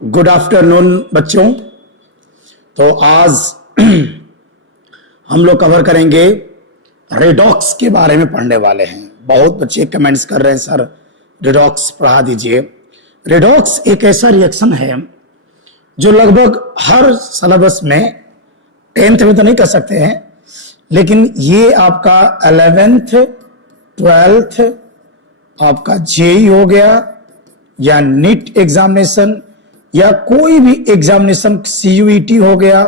Good afternoon बच्चों। तो आज हम लोग कवर करेंगे रेडॉक्स के बारे में पढ़ने वाले हैं। बहुत बच्चे कमेंट्स कर रहे हैं सर रेडॉक्स पढ़ा दीजिए। रेडॉक्स एक ऐसा रिएक्शन है जो लगभग हर सिलेबस में 10th में तो नहीं कर सकते हैं, लेकिन ये आपका 11th 12th आपका जेई हो गया या नीट एग्जामिनेशन या कोई भी एग्जामिनेशन, सीयूईटी हो गया,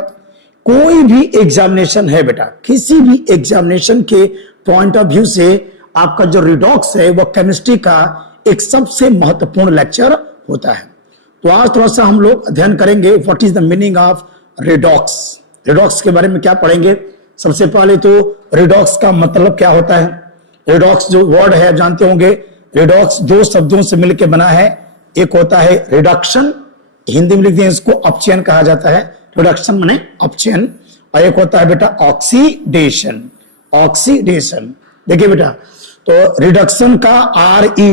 कोई भी एग्जामिनेशन है बेटा, किसी भी एग्जामिनेशन के पॉइंट ऑफ व्यू से आपका जो रिडॉक्स है वो केमिस्ट्री का एक सबसे महत्वपूर्ण लेक्चर होता है। तो आज थोड़ा सा हम लोग अध्ययन करेंगे what is the meaning of redox. Redox के बारे में क्या पढ़ेंगे? सबसे पहले तो रिडॉक्स का मतलब क्या होता है। रिडॉक्स जो वर्ड है जानते होंगे, रिडॉक्स दो शब्दों से मिलकर बना है। एक होता है रिडक्शन, हिंदी में लिखते हैं इसको अपचयन कहा जाता है, रिडक्शन माने अपचयन। और एक होता है बेटा ऑक्सीडेशन। ऑक्सीडेशन देखिए बेटा, तो रिडक्शन का आर ई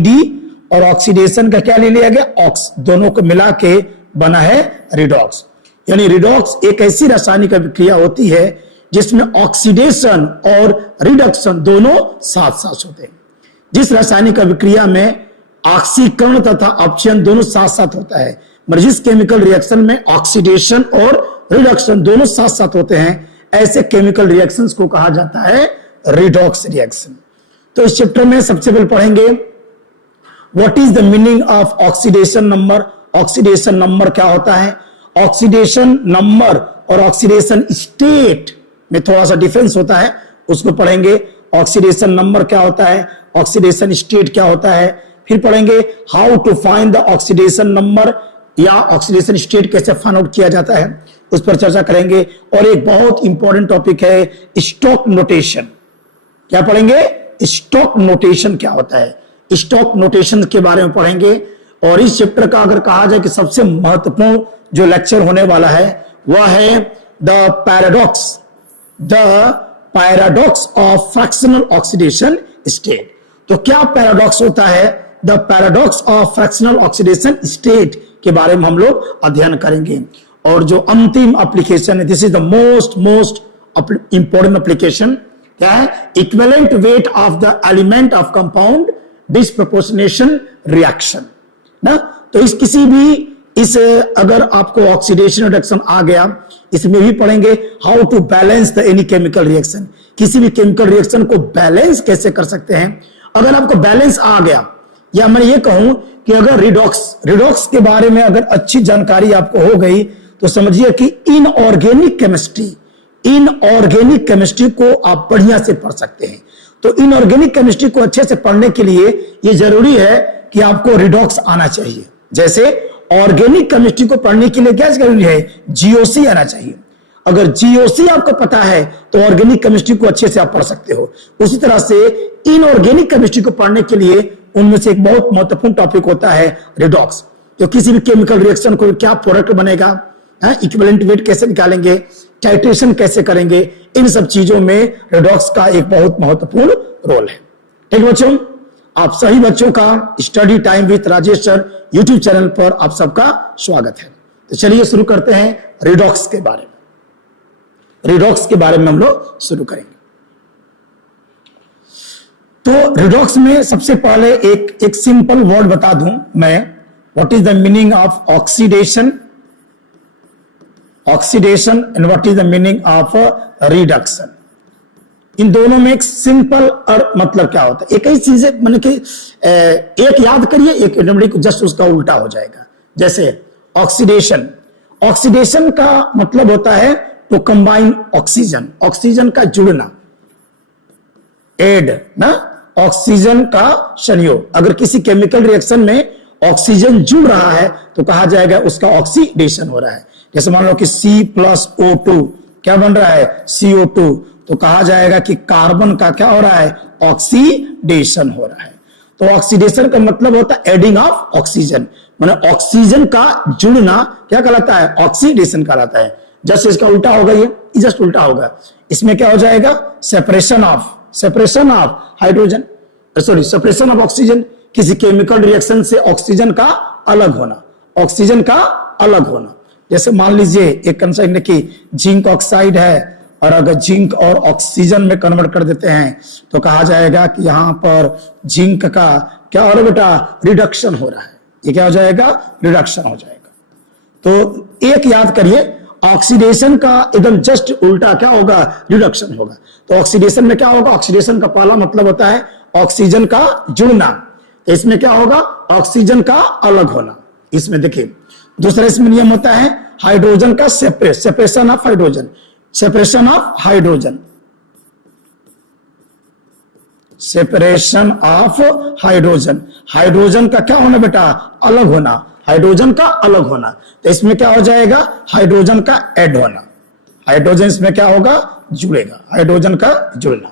डी और ऑक्सीडेशन का क्या ले लिया गया, ऑक्स, दोनों को मिला के बना है रिडॉक्स। यानी रिडॉक्स एक ऐसी रासायनिक अभिक्रिया होती है जिसमें ऑक्सीडेशन और रिडक्शन दोनों साथ साथ होते हैं। जिस रासायनिक अभिक्रिया में ऑक्सीकरण तथा अपचयन दोनों साथ साथ होता है, मगर जिस केमिकल रिएक्शन में ऑक्सीडेशन और रिडक्शन दोनों साथ साथ होते हैं, ऐसे केमिकल रिएक्शंस को कहा जाता है रिडॉक्स रिएक्शन। तो इस चैप्टर में सबसे पहले पढ़ेंगे what is the meaning of oxidation number. Oxidation number क्या होता है? ऑक्सीडेशन नंबर और ऑक्सीडेशन स्टेट में थोड़ा सा डिफरेंस होता है, उसको पढ़ेंगे। ऑक्सीडेशन नंबर क्या होता है, ऑक्सीडेशन स्टेट क्या होता है, फिर पढ़ेंगे how to find the oxidation number या ऑक्सीडेशन स्टेट कैसे फाइंड आउट किया जाता है, उस पर चर्चा करेंगे। और एक बहुत इंपॉर्टेंट टॉपिक है स्टॉक नोटेशन। क्या पढ़ेंगे? स्टॉक नोटेशन क्या होता है, स्टॉक नोटेशन के बारे में पढ़ेंगे। और इस चैप्टर का अगर कहा जाए कि सबसे महत्वपूर्ण जो लेक्चर होने वाला है वह है the paradox of fractional oxidation state. तो क्या पैराडॉक्स होता है? The paradox of fractional oxidation state के बारे में हम लोग अध्ययन करेंगे। और जो अंतिम एप्लीकेशन है, this is the most important application, क्या है? Equivalent weight of the element of compound disproportionation reaction ना। तो इस अगर आपको ऑक्सीडेशन रिडक्शन आ गया, इसमें भी पढ़ेंगे how to balance the any chemical reaction. किसी भी केमिकल रिएक्शन को बैलेंस कैसे कर सकते हैं। अगर आपको बैलेंस आ गया, या मैं ये कहूं कि अगर रिडॉक्स के बारे में अगर अच्छी जानकारी आपको हो गई, तो समझिए कि इनऑर्गेनिक केमिस्ट्री को आप बढ़िया से पढ़ सकते हैं। तो इनऑर्गेनिक केमिस्ट्री को अच्छे से पढ़ने के लिए यह जरूरी है कि आपको रिडॉक्स आना चाहिए। जैसे ऑर्गेनिक केमिस्ट्री को पढ़ने के लिए क्या जरूरी है? जीओसी आना चाहिए। अगर जीओसी आपको पता है तो ऑर्गेनिक केमिस्ट्री को अच्छे से आप पढ़ सकते हो। उसी तरह से इनऑर्गेनिक केमिस्ट्री को पढ़ने के लिए उनमें से एक बहुत महत्वपूर्ण टॉपिक होता है रिडॉक्स। तो किसी भी केमिकल रिएक्शन को क्या प्रोडक्ट बनेगा, इक्विवेलेंट वेट कैसे निकालेंगे, टाइट्रेशन कैसे करेंगे, इन सब चीजों में रिडॉक्स का एक बहुत महत्वपूर्ण रोल है। ठीक बच्चों, आप सभी बच्चों का study time with Rajesh sir YouTube channel पर आप सबका स्वागत है। तो चलिए शुरू करते हैं रिडॉक्स के बारे में। रिडॉक्स के बारे में हम लोग शुरू करेंगे। तो रिडॉक्स में सबसे पहले एक सिंपल वर्ड बता दूं मैं, what is the meaning of oxidation and what is the meaning of reduction. इन दोनों में एक सिंपल और मतलब क्या होता है, एक ही चीज है, मैंने कि एक याद करिए, एक ऑटोमेटिक जस्ट उसका उल्टा हो जाएगा। जैसे ऑक्सीडेशन का मतलब होता है टू कंबाइन ऑक्सीजन का जुड़ना, एड ना, ऑक्सीजन का संयोग। अगर किसी केमिकल रिएक्शन में ऑक्सीजन जुड़ रहा है तो कहा जाएगा उसका ऑक्सीडेशन हो रहा है। जैसे मान लो कि C+O2 क्या बन रहा है, CO2, तो कहा जाएगा कि कार्बन का क्या हो रहा है, ऑक्सीडेशन हो रहा है। तो ऑक्सीडेशन का मतलब होता है एडिंग ऑफ ऑक्सीजन, माने ऑक्सीजन का जुड़ना क्या कहलाता है, ऑक्सीडेशन कहलाता है। जस्ट इसका उल्टा होगा, ये जस्ट उल्टा होगा। इसमें क्या हो जाएगा, separation of hydrogen. Sorry separation of oxygen, किसी केमिकल रिएक्शन से ऑक्सीजन का अलग होना, ऑक्सीजन का अलग होना। जैसे मान लीजिए एक कंसेप्ट कि जिंक ऑक्साइड है और अगर जिंक और ऑक्सीजन में कन्वर्ट कर देते हैं तो कहा जाएगा कि यहां पर जिंक का क्या हो रहा है बेटा, रिडक्शन हो रहा है। ये क्या हो जाएगा, रिडक्शन हो जाएगा। तो एक याद करिए, ऑक्सीडेशन का एकदम जस्ट उल्टा क्या होगा, रिडक्शन होगा। तो ऑक्सीडेशन में क्या होगा, ऑक्सीडेशन का पहला मतलब होता है ऑक्सीजन का जुड़ना, इसमें क्या होगा, ऑक्सीजन का अलग होना। इसमें देखिए दूसरा इसमें नियम होता है हाइड्रोजन का separation of hydrogen, separation of hydrogen, separation of hydrogen. Hydrogen का क्या होना बेटा, अलग होना, हाइड्रोजन का अलग होना। तो इसमें क्या हो जाएगा, हाइड्रोजन का ऐड होना, हाइड्रोजन इसमें क्या होगा, जुड़ेगा, हाइड्रोजन का जुड़ना।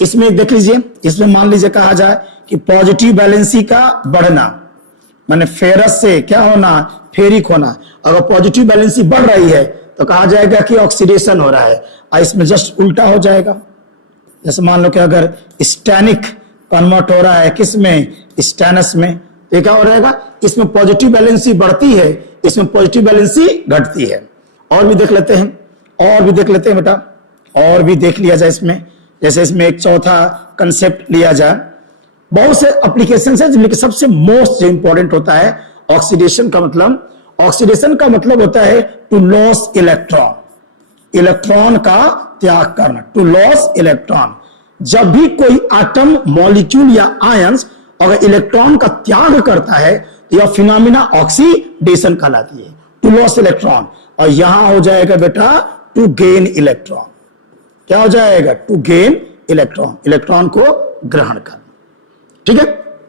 इसमें देख लीजिए, इसमें मान लीजिए कहा जाए कि पॉजिटिव वैलेंसी का बढ़ना, माने फेरस से क्या होना, फेरिक होना। अगर पॉजिटिव वैलेंसी बढ़ रही है तो कहा जाएगा कि ऑक्सीडेशन हो रहा है, और इसमें जस्ट उल्टा हो जाएगा। जैसे मान लो कि अगर स्टैनिक कन्वर्ट हो रहा है किस में, स्टैनस में, तो क्या हो रहेगा, इसमें पॉजिटिव वैलेंसी बढ़ती है, इसमें पॉजिटिव वैलेंसी घटती है। और भी देख लेते हैं, और भी देख लेते हैं बेटा, और भी देख लिया जाए इसमें। जैसे इसमें एक चौथा कंसेप्ट लिया जाए, बहुत से एप्लीकेशन है जिनमें सबसे मोस्ट इंपॉर्टेंट होता है ऑक्सीडेशन का मतलब। ऑक्सीडेशन का मतलब होता है टू लॉस इलेक्ट्रॉन, इलेक्ट्रॉन का त्याग करना, टू लॉस इलेक्ट्रॉन। जब भी कोई एटम, मॉलिक्यूल या आयंस अगर इलेक्ट्रॉन का त्याग करता है तो यह फिनोमिना ऑक्सीडेशन कहलाती है, टू लॉस इलेक्ट्रॉन। और यहां हो जाएगा बेटा टू गेन इलेक्ट्रॉन, क्या हो जाएगा, टू गेन इलेक्ट्रॉन, इलेक्ट्रॉन को ग्रहण करना। ठीक है,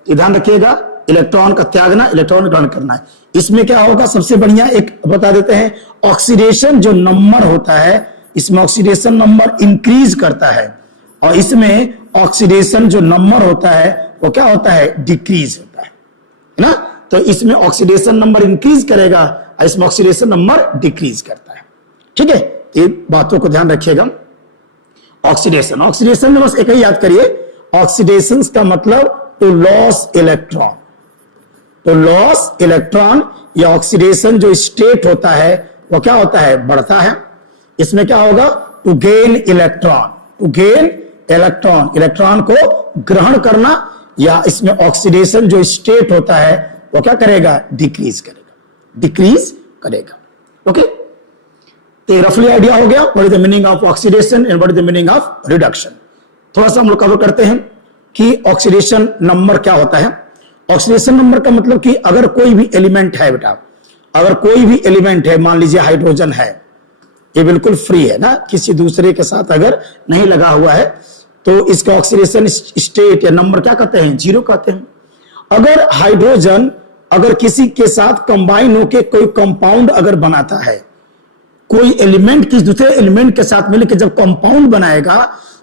ध्यान रखिएगा, इलेक्ट्रॉन का त्यागना, इलेक्ट्रॉन ग्रहण करना है। इसमें क्या होगा, सबसे बढ़िया एक बता देते हैं, ऑक्सीडेशन जो नंबर होता है, इसमें ऑक्सीडेशन नंबर इंक्रीज करता है, और इसमें ऑक्सीडेशन जो नंबर होता है वो क्या होता है, डिक्रीज होता है ना। तो इसमें ऑक्सीडेशन नंबर इंक्रीज करेगा और इसमें ऑक्सीडेशन नंबर डिक्रीज करता है। ठीक है, ये बातों को ध्यान रखिएगा। ऑक्सीडेशन, ऑक्सीडेशन में बस एक ही याद करिए, ऑक्सीडेशन का मतलब टू लॉस इलेक्ट्रॉन, तो लॉस इलेक्ट्रॉन या ऑक्सीडेशन जो स्टेट होता है वो क्या होता है, बढ़ता है। इसमें क्या होगा, to gain electron, to gain electron, electron को ग्रहण करना, या इसमें ऑक्सीडेशन जो स्टेट होता है वो क्या करेगा, डिक्रीज करेगा, डिक्रीज करेगा। ओके, तो रफली आइडिया हो गया what is the meaning of oxidation and what is the meaning of reduction. थोड़ा सा हम लोग कवर करते हैं कि ऑक्सीडेशन नंबर क्या होता है। ऑक्सीडेशन नंबर का मतलब कि अगर कोई भी एलिमेंट है बेटा, अगर कोई भी एलिमेंट है, मान लीजिए हाइड्रोजन है, ये बिल्कुल फ्री है ना, किसी दूसरे के साथ अगर नहीं लगा हुआ है, तो इसका ऑक्सीडेशन स्टेट या नंबर क्या कहते हैं, जीरो कहते हैं। अगर हाइड्रोजन अगर किसी के साथ कंबाइन होकर कोई कंपाउंड अगर बनाता है, कोई एलिमेंट किसी दूसरे एलिमेंट के साथ मिलकर जब कंपाउंड बनाएगा,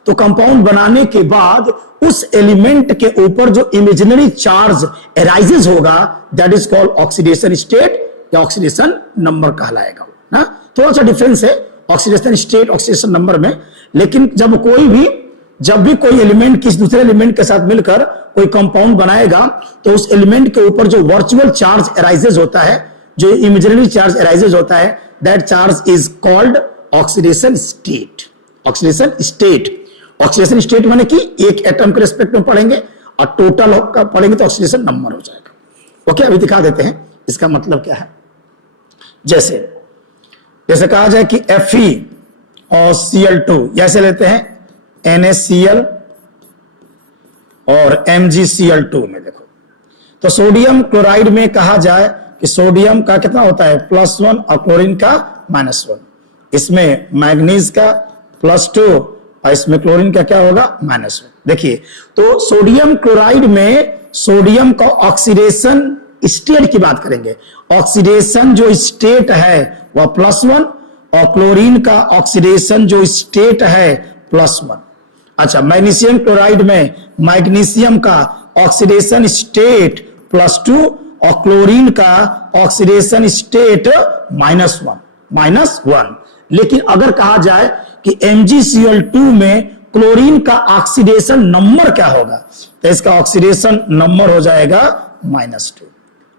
तो कंपाउंड बनाने के बाद उस एलिमेंट के ऊपर जो इमेजिनरी चार्ज अराइजेस होगा, that is called oxidation state या ऑक्सीडेशन नंबर कहलाएगा ना। थोड़ा सा डिफरेंस है ऑक्सीडेशन स्टेट, ऑक्सीडेशन नंबर में। लेकिन जब भी कोई एलिमेंट किसी दूसरे एलिमेंट के साथ मिलकर कोई कंपाउंड बनाएगा, तो उस एलिमेंट के ऊपर जो वर्चुअल चार्ज अराइजेस होता है, जो इमेजिनरी चार्ज अराइजेस होता है, that charge is called oxidation state, oxidation state. Oxidation state माने कि एक एटम के रेस्पेक्ट में पढ़ेंगे और टोटल का पढ़ेंगे तो ऑक्सीडेशन नंबर हो जाएगा। ओके, अभी दिखा देते हैं इसका मतलब क्या है। जैसे कहा जाए कि Fe और Cl2, ऐसे लेते हैं NaCl और MgCl2 में देखो, तो सोडियम क्लोराइड में कहा जाए कि सोडियम का कितना होता है, +1 और क्लोरीन का -1। इसमें मैग्नीज का +2 और इसमें क्लोरीन का क्या होगा, -1। देखिए, तो सोडियम क्लोराइड में सोडियम का ऑक्सीडेशन स्टेट की बात करेंगे, ऑक्सीडेशन जो स्टेट है वह +1, और क्लोरीन का ऑक्सीडेशन जो स्टेट है +1। अच्छा, मैग्नीशियम क्लोराइड में मैग्नीशियम का ऑक्सीडेशन स्टेट +2 और क्लोरीन का ऑक्सीडेशन स्टेट -1। लेकिन अगर कहा जाए कि MgCl2 में क्लोरीन का ऑक्सीडेशन नंबर क्या होगा, तो इसका ऑक्सीडेशन नंबर हो जाएगा -2।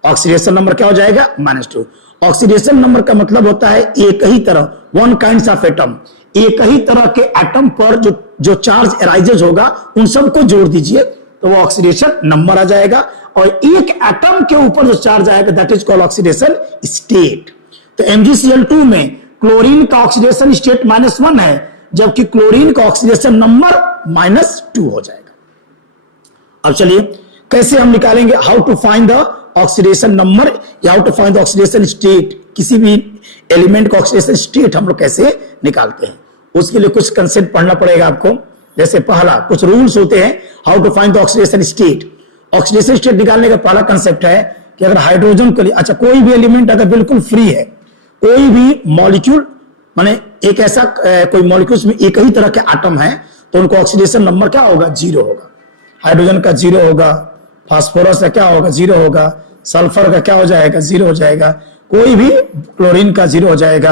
ऑक्सीडेशन नंबर क्या हो जाएगा? -2। ऑक्सीडेशन नंबर का मतलब होता है एक ही तरह, वन काइंड ऑफ एटम, एक ही तरह के एटम पर जो चार्ज अराइजेज होगा उन सबको जोड़ दीजिए तो वो ऑक्सीडेशन नंबर आ जाएगा। और एक एटम के ऊपर जो चार्ज आएगा that is called oxidation state. तो MgCl2 में क्लोरीन का ऑक्सीडेशन स्टेट -1 है, जबकि क्लोरीन का ऑक्सीडेशन नंबर -2 हो जाएगा। अब चलिए कैसे हम निकालेंगे, how to find the oxidation number या how to find the oxidation state. किसी भी एलिमेंट का ऑक्सीडेशन स्टेट हम लोग कैसे निकालते हैं, उसके लिए कुछ कंसेप्ट पढ़ना पड़ेगा आपको। जैसे पहला कुछ रूल्स होते हैं how to find the oxidation state. Oxidation state निकालने का पहला कंसेप्ट है कि अगर हाइड्रोजन के लिए, अच्छा कोई भी एलिमेंट अगर बिल्कुल फ्री है, कोई भी मॉलिक्यूल माने एक ऐसा कोई मॉलिक्यूल्स में एक ही तरह के एटम है तो उनको ऑक्सीडेशन नंबर क्या होगा? 0 होगा। हाइड्रोजन का 0 होगा, फास्फोरस का क्या होगा? 0 होगा, सल्फर का क्या हो जाएगा? 0 हो जाएगा, कोई भी क्लोरीन का 0 हो जाएगा,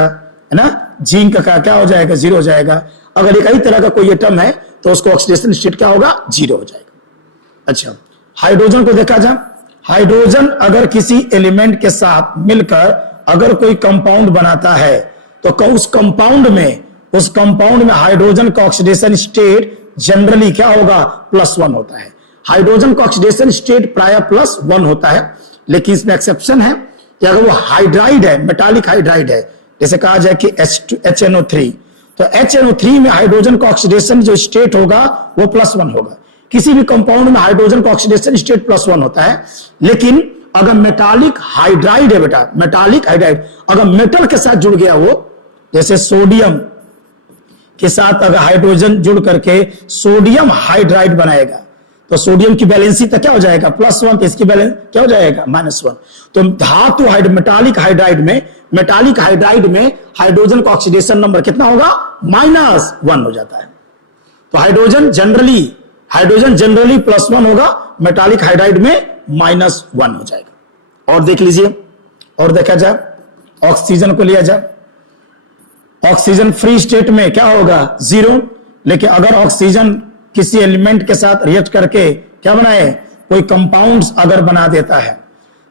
है ना, जिंक का क्या हो जाएगा? 0 हो जाएगा। अगर एक ही तरह का कोई एटम है तो उसको ऑक्सीडेशन स्टेट क्या होगा? 0 हो जाएगा। अच्छा हाइड्रोजन को देखा जाए, हाइड्रोजन अगर किसी एलिमेंट के साथ मिलकर अगर कोई कंपाउंड बनाता है तो उस कंपाउंड में हाइड्रोजन का ऑक्सीडेशन स्टेट जनरली क्या होगा? +1 होता है। हाइड्रोजन का ऑक्सीडेशन स्टेट प्राय +1 होता है, लेकिन इसमें एक्सेप्शन है कि अगर वो हाइड्राइड है, मेटालिक हाइड्राइड है, जैसे कहा जाए कि HNO3, तो HNO3 में हाइड्रोजन का ऑक्सीडेशन जो स्टेट होगा वो +1 होगा। किसी भी कंपाउंड में हाइड्रोजन का ऑक्सीडेशन स्टेट +1 होता है, लेकिन अगर मेटालिक हाइड्राइड है बेटा, मेटालिक हाइड्राइड अगर मेटल के साथ जुड़ गया, वो जैसे सोडियम के साथ अगर हाइड्रोजन जुड़ करके सोडियम हाइड्राइड बनाएगा तो सोडियम की बैलेंसी तक क्या हो जाएगा? +1, तो इसकी बैलेंस क्या हो जाएगा? -1। तो धातु मेटालिक हाइड्राइड में हाइड्रोजन का ऑक्सीडेशन नंबर कितना होगा? -1 हो जाता है। तो हाइड्रोजन जनरली +1 होगा, मेटालिक हाइड्राइड में -1 हो जाएगा। और देख लीजिए, और देखा जाए ऑक्सीजन को लिया जाए, ऑक्सीजन फ्री स्टेट में क्या होगा? 0। लेकिन अगर ऑक्सीजन किसी एलिमेंट के साथ रिएक्ट करके क्या बनाए, कोई कंपाउंड्स अगर बना देता है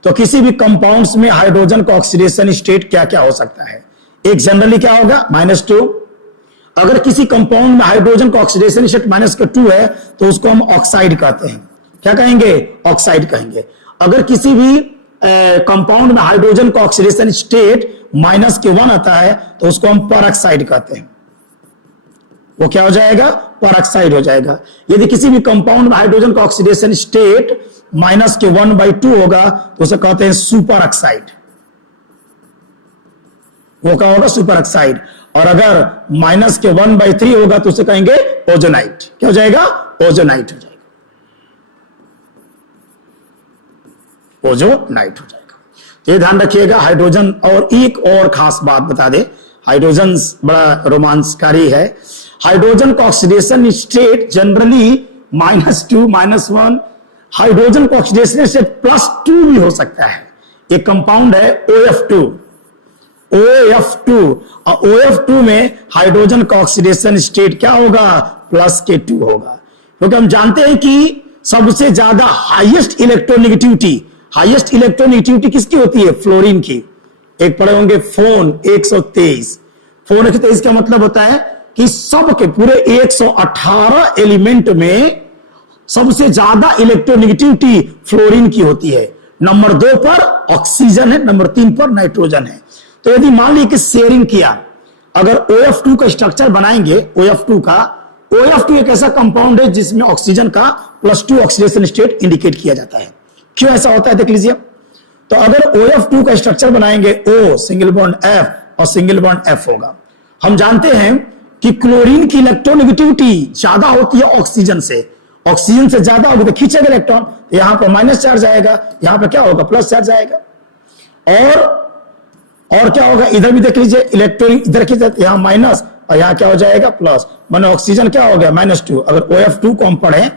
तो किसी भी कंपाउंड्स में हाइड्रोजन का ऑक्सीडेशन स्टेट क्या क्या हो सकता है? एक जनरली क्या होगा? -2। अगर किसी कंपाउंड में हाइड्रोजन का ऑक्सीडेशन स्टेट -2 है तो उसको हम ऑक्साइड कहते हैं। क्या कहेंगे? ऑक्साइड कहेंगे। अगर किसी भी कंपाउंड में हाइड्रोजन का ऑक्सीडेशन स्टेट -1 आता है तो उसको हम परऑक्साइड कहते हैं। वो क्या हो जाएगा? परऑक्साइड हो जाएगा। यदि किसी भी कंपाउंड में हाइड्रोजन का ऑक्सीडेशन स्टेट -1/2 होगा तो उसे कहते हैं सुपर ऑक्साइड। वो क्या होगा? Super oxide. और अगर -1/3 होगा तो उसे कहेंगे ओजोनाइट। क्या हो जाएगा? ओजोनाइट हो जाएगा, ओजोनाइट हो जाएगा। तो ये ध्यान रखिएगा हाइड्रोजन। और एक और खास बात बता दे, हाइड्रोजन बड़ा रोमांचकारी है। हाइड्रोजन का ऑक्सीडेशन स्टेट जनरली -2, -1, हाइड्रोजन का ऑक्सीडेशन स्टेट +2 भी हो सकता है। एक कंपाउंड है OF2 और OF2 में हाइड्रोजन का ऑक्सीडेशन स्टेट क्या होगा? +2 होगा। क्योंकि हम जानते हैं कि सबसे ज्यादा हाईएस्ट इलेक्ट्रोनेगेटिविटी किसकी होती है? फ्लोरीन की। एक पढ़े होंगे फोन 123। फोन 123 का मतलब होता है कि सबके पूरे 118 एलिमेंट में सबसे ज्यादा इलेक्ट्रोनेगेटिविटी फ्लोरीन की होती है। नंबर 2 पर ऑक्सीजन है, नंबर 3 पर नाइट्रोजन है। तो यदि मान लीजिए कि शेयरिंग किया, अगर OF2 का स्ट्रक्चर बनाएंगे, OF2 एक ऐसा कंपाउंड है जिसमें ऑक्सीजन का +2 ऑक्सीडेशन स्टेट इंडिकेट किया जाता है। क्यों ऐसा होता है देख लीजिए। तो अगर OF2 का स्ट्रक्चर बनाएंगे, O सिंगल बॉन्ड F और सिंगल बॉन्ड F होगा। हम जानते हैं कि क्लोरीन की इलेक्ट्रोनेगेटिविटी ज्यादा होती है ऑक्सीजन से ज्यादा होगी तो खींचेगा इलेक्ट्रॉन, तो यहां पर माइनस चार्ज आएगा, यहां पर क्या होगा? प्लस चार्ज आएगा। और क्या होगा? इधर भी देख लीजिए, इलेक्ट्रॉन इधर खींचे यहां माइनस और यहां क्या हो जाएगा? प्लस। माने ऑक्सीजन क्या हो गया? -2। अगर OF2 को हम पढ़े,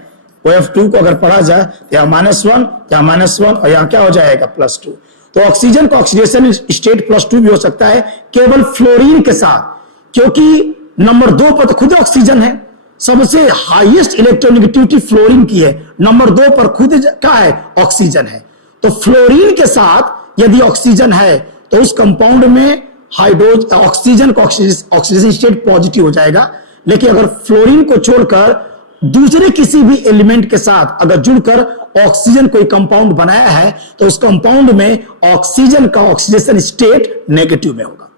OF2 को अगर पढ़ा जाए तो यहाँ -1, यहाँ -1 और यहाँ क्या हो जाएगा? +2। तो ऑक्सीजन का ऑक्सीडेशन स्टेट +2 भी हो सकता है केवल फ्लोरीन के साथ, क्योंकि नंबर 2 पर तो खुद ऑक्सीजन है, सबसे हाईएस्ट इलेक्ट्रोनेगेटिविटी फ्लोरीन की है, नंबर 2 पर खुद क्या है, ऑक्सीजन है। तो फ्लोरीन के साथ यदि ऑक्सीजन है तो उस कंपाउंड में ऑक्सीजन का ऑक्सीडेशन स्टेट पॉजिटिव हो जाएगा। लेकिन अगर फ्लोरीन को छोड़कर दूसरे किसी भी एलिमेंट के साथ अगर जुड़कर ऑक्सीजन कोई कंपाउंड बनाया है तो उस कंपाउंड में ऑक्सीजन का ऑक्सीडेशन स्टेट नेगेटिव में होगा।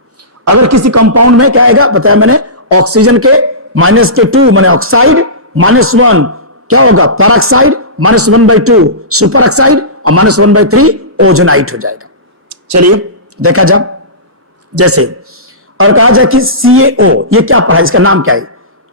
अगर किसी कंपाउंड में क्या आएगा बताया मैंने, ऑक्सीजन के -2 माने ऑक्साइड, -1 क्या होगा, पेरोक्साइड, -1/2 सुपर ऑक्साइड और -1/3 ओजोनाइट हो जाएगा। चलिए देखा जाए, जैसे और कहा जाए कि CaO, ये क्या पढ़ा, इसका नाम क्या है,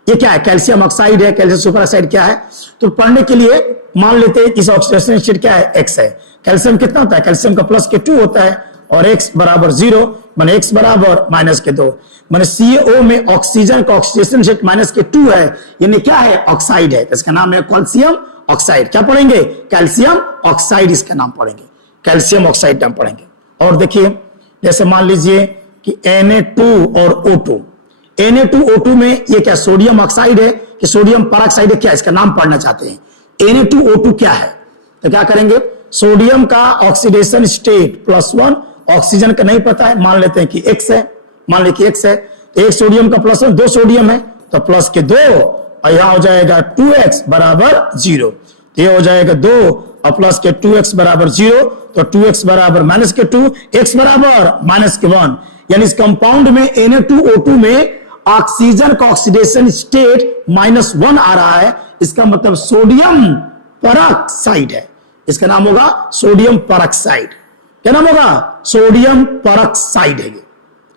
ये क्या है, कैल्शियम ऑक्साइड है, कैल्शियम सुपर ऑक्साइड क्या है। तो पढ़ने के लिए मान लेते हैं इस ऑक्सीडेशन स्टेट क्या है, X है। कैल्शियम कितना होता है, कैल्शियम का +2 होता है और X बराबर 0 माने X बराबर -2 माने CaO में ऑक्सीजन का ऑक्सीडेशन स्टेट -2 है, यानी क्या है, ऑक्साइड है। इसका नाम है कैल्शियम ऑक्साइड। क्या पढ़ेंगे, कैल्शियम ऑक्साइड इसका नाम पढ़ेंगे, कैल्शियम ऑक्साइड नाम पढ़ेंगे। और देखिए जैसे मान लीजिए कि Na2 और O2, Na2O2 में ये क्या सोडियम ऑक्साइड है कि सोडियम पेरोक्साइड है, क्या इसका नाम पढ़ना चाहते हैं। Na2O2 क्या है, तो क्या करेंगे, सोडियम का ऑक्सीडेशन स्टेट +1, ऑक्सीजन का नहीं पता है, मान लेते हैं कि X है, मान ले कि X है, तो एक सोडियम का +1, 2 सोडियम है तो +2 और यहां हो जाएगा 2x बराबर 0, ये हो जाएगा 2 और +2x बराबर 0, तो 2x बराबर -2, x बराबर -1, यानी इस कंपाउंड में Na2O2 में ऑक्सीजन का ऑक्सीडेशन स्टेट -1 आ रहा है। इसका मतलब सोडियम पेरोक्साइड है, इसका नाम होगा सोडियम पेरोक्साइड। क्या नाम होगा, सोडियम पेरोक्साइड है, ये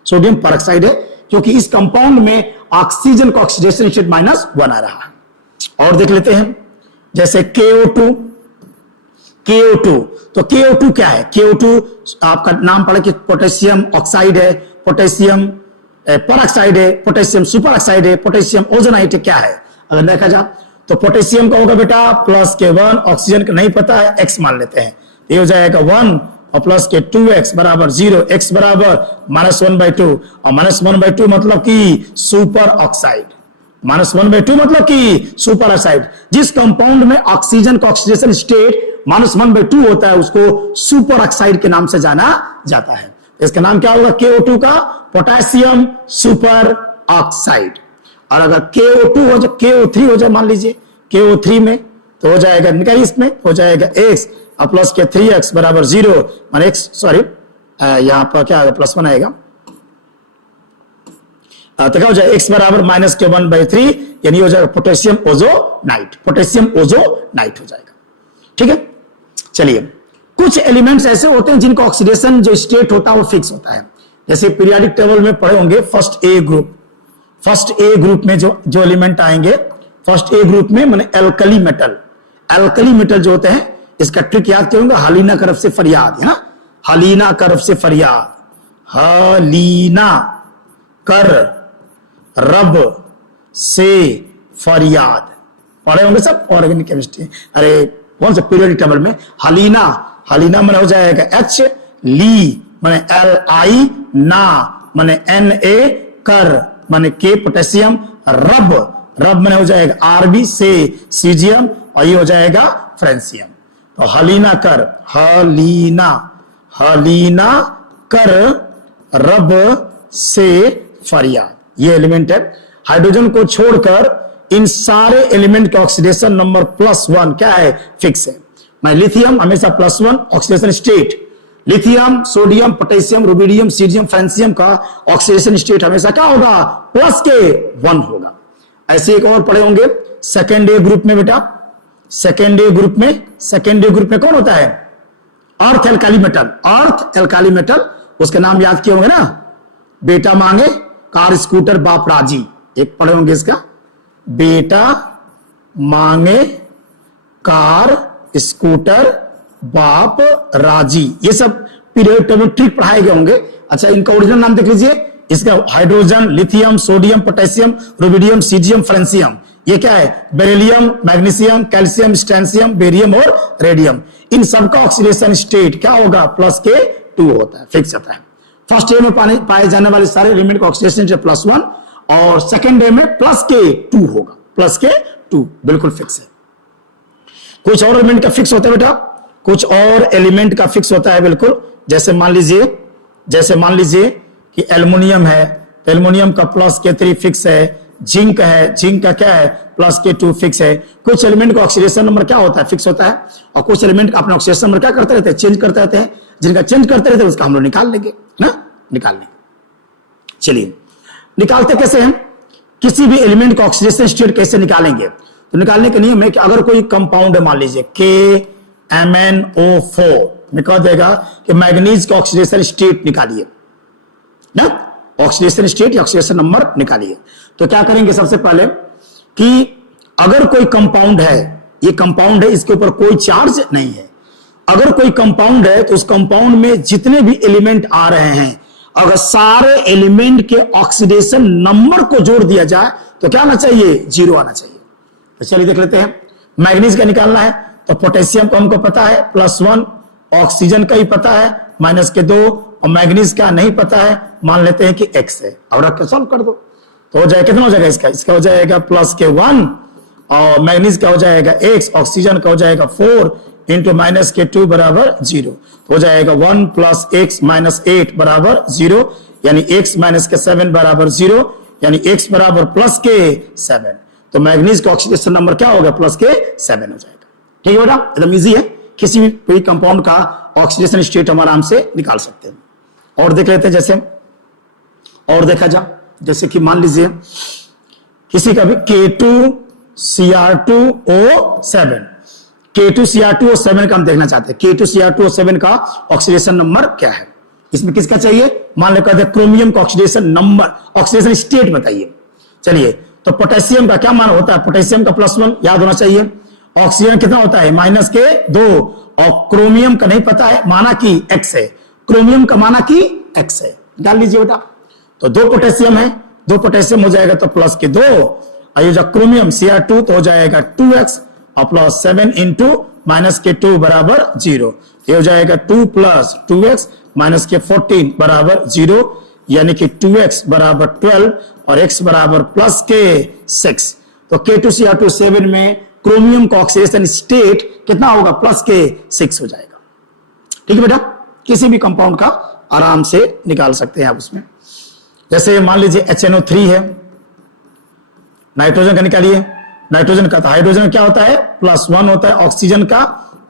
सोडियम पेरोक्साइड है क्योंकि इस कंपाउंड में ऑक्सीजन का ऑक्सीडेशन स्टेट -1 आ रहा है। और देख लेते हैं जैसे KO2, तो KO2 क्या है, KO2 आपका नाम पड़ा कि पोटेशियम ऑक्साइड है, पोटेशियम पेरोक्साइड है, पोटेशियम सुपर ऑक्साइड है, पोटेशियम ओजोनाइट है, क्या है। अगर देखा जाए तो पोटेशियम का होगा बेटा +1, ऑक्सीजन का नहीं पता है, X मान लेते हैं, ये हो जाएगा 1 और +2x बराबर 0, x बराबर -1/2 और -1/2 मतलब कि सुपर ऑक्साइड, -1/2 मतलब कि सुपर ऑक्साइड। जिस कंपाउंड में ऑक्सीजन का ऑक्सीडेशन स्टेट -1/2 होता है उसको सुपर ऑक्साइड के नाम से जाना जाता है। इसका नाम क्या होगा, KO2 का पोटेशियम सुपर ऑक्साइड। और अगर KO2 हो जाए, KO3 हो जाए, मान लीजिए KO3 में तो हो जाएगा, निकालिए इसमें हो जाएगा x और +3x बराबर 0 माने x, सॉरी यहां पर क्या आएगा, +1 आएगा, तो क्या हो जाएगा, x बराबर -1/3, यानी हो जाएगा पोटेशियम ओजोनाइट, पोटेशियम ओजोनाइट हो जाएगा। ठीक है, चलिए कुछ एलिमेंट्स ऐसे होते हैं जिनका ऑक्सीडेशन जो स्टेट होता है वो फिक्स होता है। जैसे पीरियोडिक टेबल में पढ़े होंगे फर्स्ट ए ग्रुप में जो एलिमेंट आएंगे, फर्स्ट ए ग्रुप में माने एल्कली मेटल जो होते हैं, इसका ट्रिक याद करेंगे, हलीना करफ से फरियाद है ना, हलीना करफ से फरियाद, हलीना कर रब से फरियाद पढ़े होंगे सब, ऑर्गेनिक केमिस्ट्री, अरे कौन सा पीरियोडिक टेबल में, हलीना माने हो जाएगा H, ली माने Li, ना माने Na, कर माने K पोटेशियम, रब माने हो जाएगा Rb से सीजियम और ये हो जाएगा फ्रेंसियम। तो हलीना कर रब से फरियाद, ये एलिमेंट है। हाइड्रोजन को छोड़कर इन सारे एलिमेंट का ऑक्सीडेशन नंबर +1 क्या है, फिक्स है। मैं लिथियम हमेशा +1 oxidation state, lithium, sodium, potassium, rubidium, caesium, francium का ऑक्सीडेशन स्टेट हमेशा क्या होगा, +1 होगा। ऐसे एक और पढ़े होंगे सेकेंड ए ग्रुप में बेटा, सेकेंड ए ग्रुप में कौन होता है, अर्थ एल्काली मेटल, उसके नाम याद किए होंगे ना, बेटा मांगे कार स्कूटर बाप राजी, एक पढ़े होंगे इसका, बेटा मांगे कार स्कूटर बाप राजी, ये सब पीरियड टेबल ट्रिक पढ़ाए गए होंगे। अच्छा इनका ओरिजिनल नाम देख लीजिए, इसका hydrogen, lithium, sodium, potassium, rubidium, caesium, francium, ये क्या है, बेरिलियम, मैग्नीशियम, कैल्शियम, स्ट्रेंसियम, बेरियम और रेडियम। इन सबका ऑक्सीडेशन स्टेट क्या होगा, +K2 होता है, फिक्स होता है। फर्स्ट ए में पाए जाने वाले सारे एलिमेंट का ऑक्सीडेशन स्टेट +1 और सेकेंड ए में +K2 होगा, प्लस के 2, बिल्कुल फिक्स है। कुछ और एलिमेंट का फिक्स होता है बेटा, कुछ और एलिमेंट का फिक्स होता है बिल्कुल। जैसे मान लीजिए कि एल्युमिनियम है, तो एल्युमिनियम का प्लस के 3 फिक्स है। जिंक है, जिंक का क्या है, प्लस के 2 फिक्स है। कुछ एलिमेंट का ऑक्सीडेशन नंबर क्या होता है, फिक्स होता है, और कुछ एलिमेंट का अपने ऑक्सीडेशन नंबर क्या करते रहते हैं, चेंज करते रहते हैं। जिनका चेंज करते रहते हैं उसका हम लोग निकाल लेंगे ना, निकाल लेंगे। चलिए निकालते कैसे हैं, किसी भी एलिमेंट का ऑक्सीडेशन स्टेट कैसे निकालेंगे, तो निकालने का नियम है कि अगर कोई कंपाउंड है, मान लीजिए KMnO4, निकाल देगा कि मैग्नीज का ऑक्सीडेशन स्टेट निकालिए ना, ऑक्सीडेशन स्टेट या ऑक्सीडेशन नंबर निकालिए। तो क्या करेंगे, सबसे पहले कि अगर कोई कंपाउंड है, ये कंपाउंड है, इसके ऊपर कोई चार्ज नहीं है। अगर कोई कंपाउंड है तो उस कंपाउंड में जितने भी एलिमेंट आ रहे हैं, अगर सारे एलिमेंट के ऑक्सीडेशन नंबर को जोड़ दिया जाए तो क्या आना चाहिए, 0 आना चाहिए। तो चलिए देख लेते हैं। मैग्नीज का निकालना है तो पोटेशियम को हमको पता है +1, ऑक्सीजन का ही पता है -2, और मैग्नीज का नहीं पता है, मान लेते हैं कि X है, और रख के सॉल्व कर दो तो हो जाएगा, कितना हो जाएगा इसका हो जाएगा +1, और मैग्नीज का हो जाएगा X, ऑक्सीजन का हो जाएगा 4 इंटू -2 बराबर 0, हो जाएगा 1 + X - 8 बराबर 0, यानी X - 7 बराबर 0, यानी X बराबर +7। तो मैग्नीज का ऑक्सीडेशन नंबर क्या होगा, +7 हो जाएगा। ठीक है बेटा, एकदम इजी है, किसी भी कंपाउंड का ऑक्सीडेशन स्टेट हम आराम से निकाल सकते हैं। और देख लेते हैं, जैसे और देखा जा, जैसे कि मान लीजिए किसी का भी K2Cr2O7, K2Cr2O7 का हम देखना चाहते हैं, K2Cr2O7 का ऑक्सीडेशन नंबर क्या है। इसमें किसका चाहिए, मान लो कहते हैं क्रोमियम का ऑक्सीडेशन नंबर, ऑक्सीडेशन स्टेट बताइए। चलिए, तो पोटेशियम का क्या मान होता है, पोटेशियम का +1 याद होना चाहिए। ऑक्सीजन कितना होता है, -2, और क्रोमियम का नहीं पता है, माना कि X है, क्रोमियम का माना कि X है, डाल लीजिए बेटा। तो 2 पोटेशियम है, 2 पोटेशियम हो जाएगा तो +2, और ये जो क्रोमियम Cr2 तो हो जाएगा 2X, और +7 इंटू -2 बराबर 0, ये हो जाएगा 2 + 2X -14 बराबर 0, यानी कि 2X बराबर 12 और X बराबर +6। तो K2Cr2O7 में क्रोमियम का ऑक्सीडेशन स्टेट कितना होगा, +6 हो जाएगा। ठीक है बेटा, किसी भी कंपाउंड का आराम से निकाल सकते हैं आप उसमें। जैसे मान लीजिए HNO3 है, नाइट्रोजन का निकालिए। नाइट्रोजन का, तो हाइड्रोजन क्या होता है, +1 होता है, ऑक्सीजन का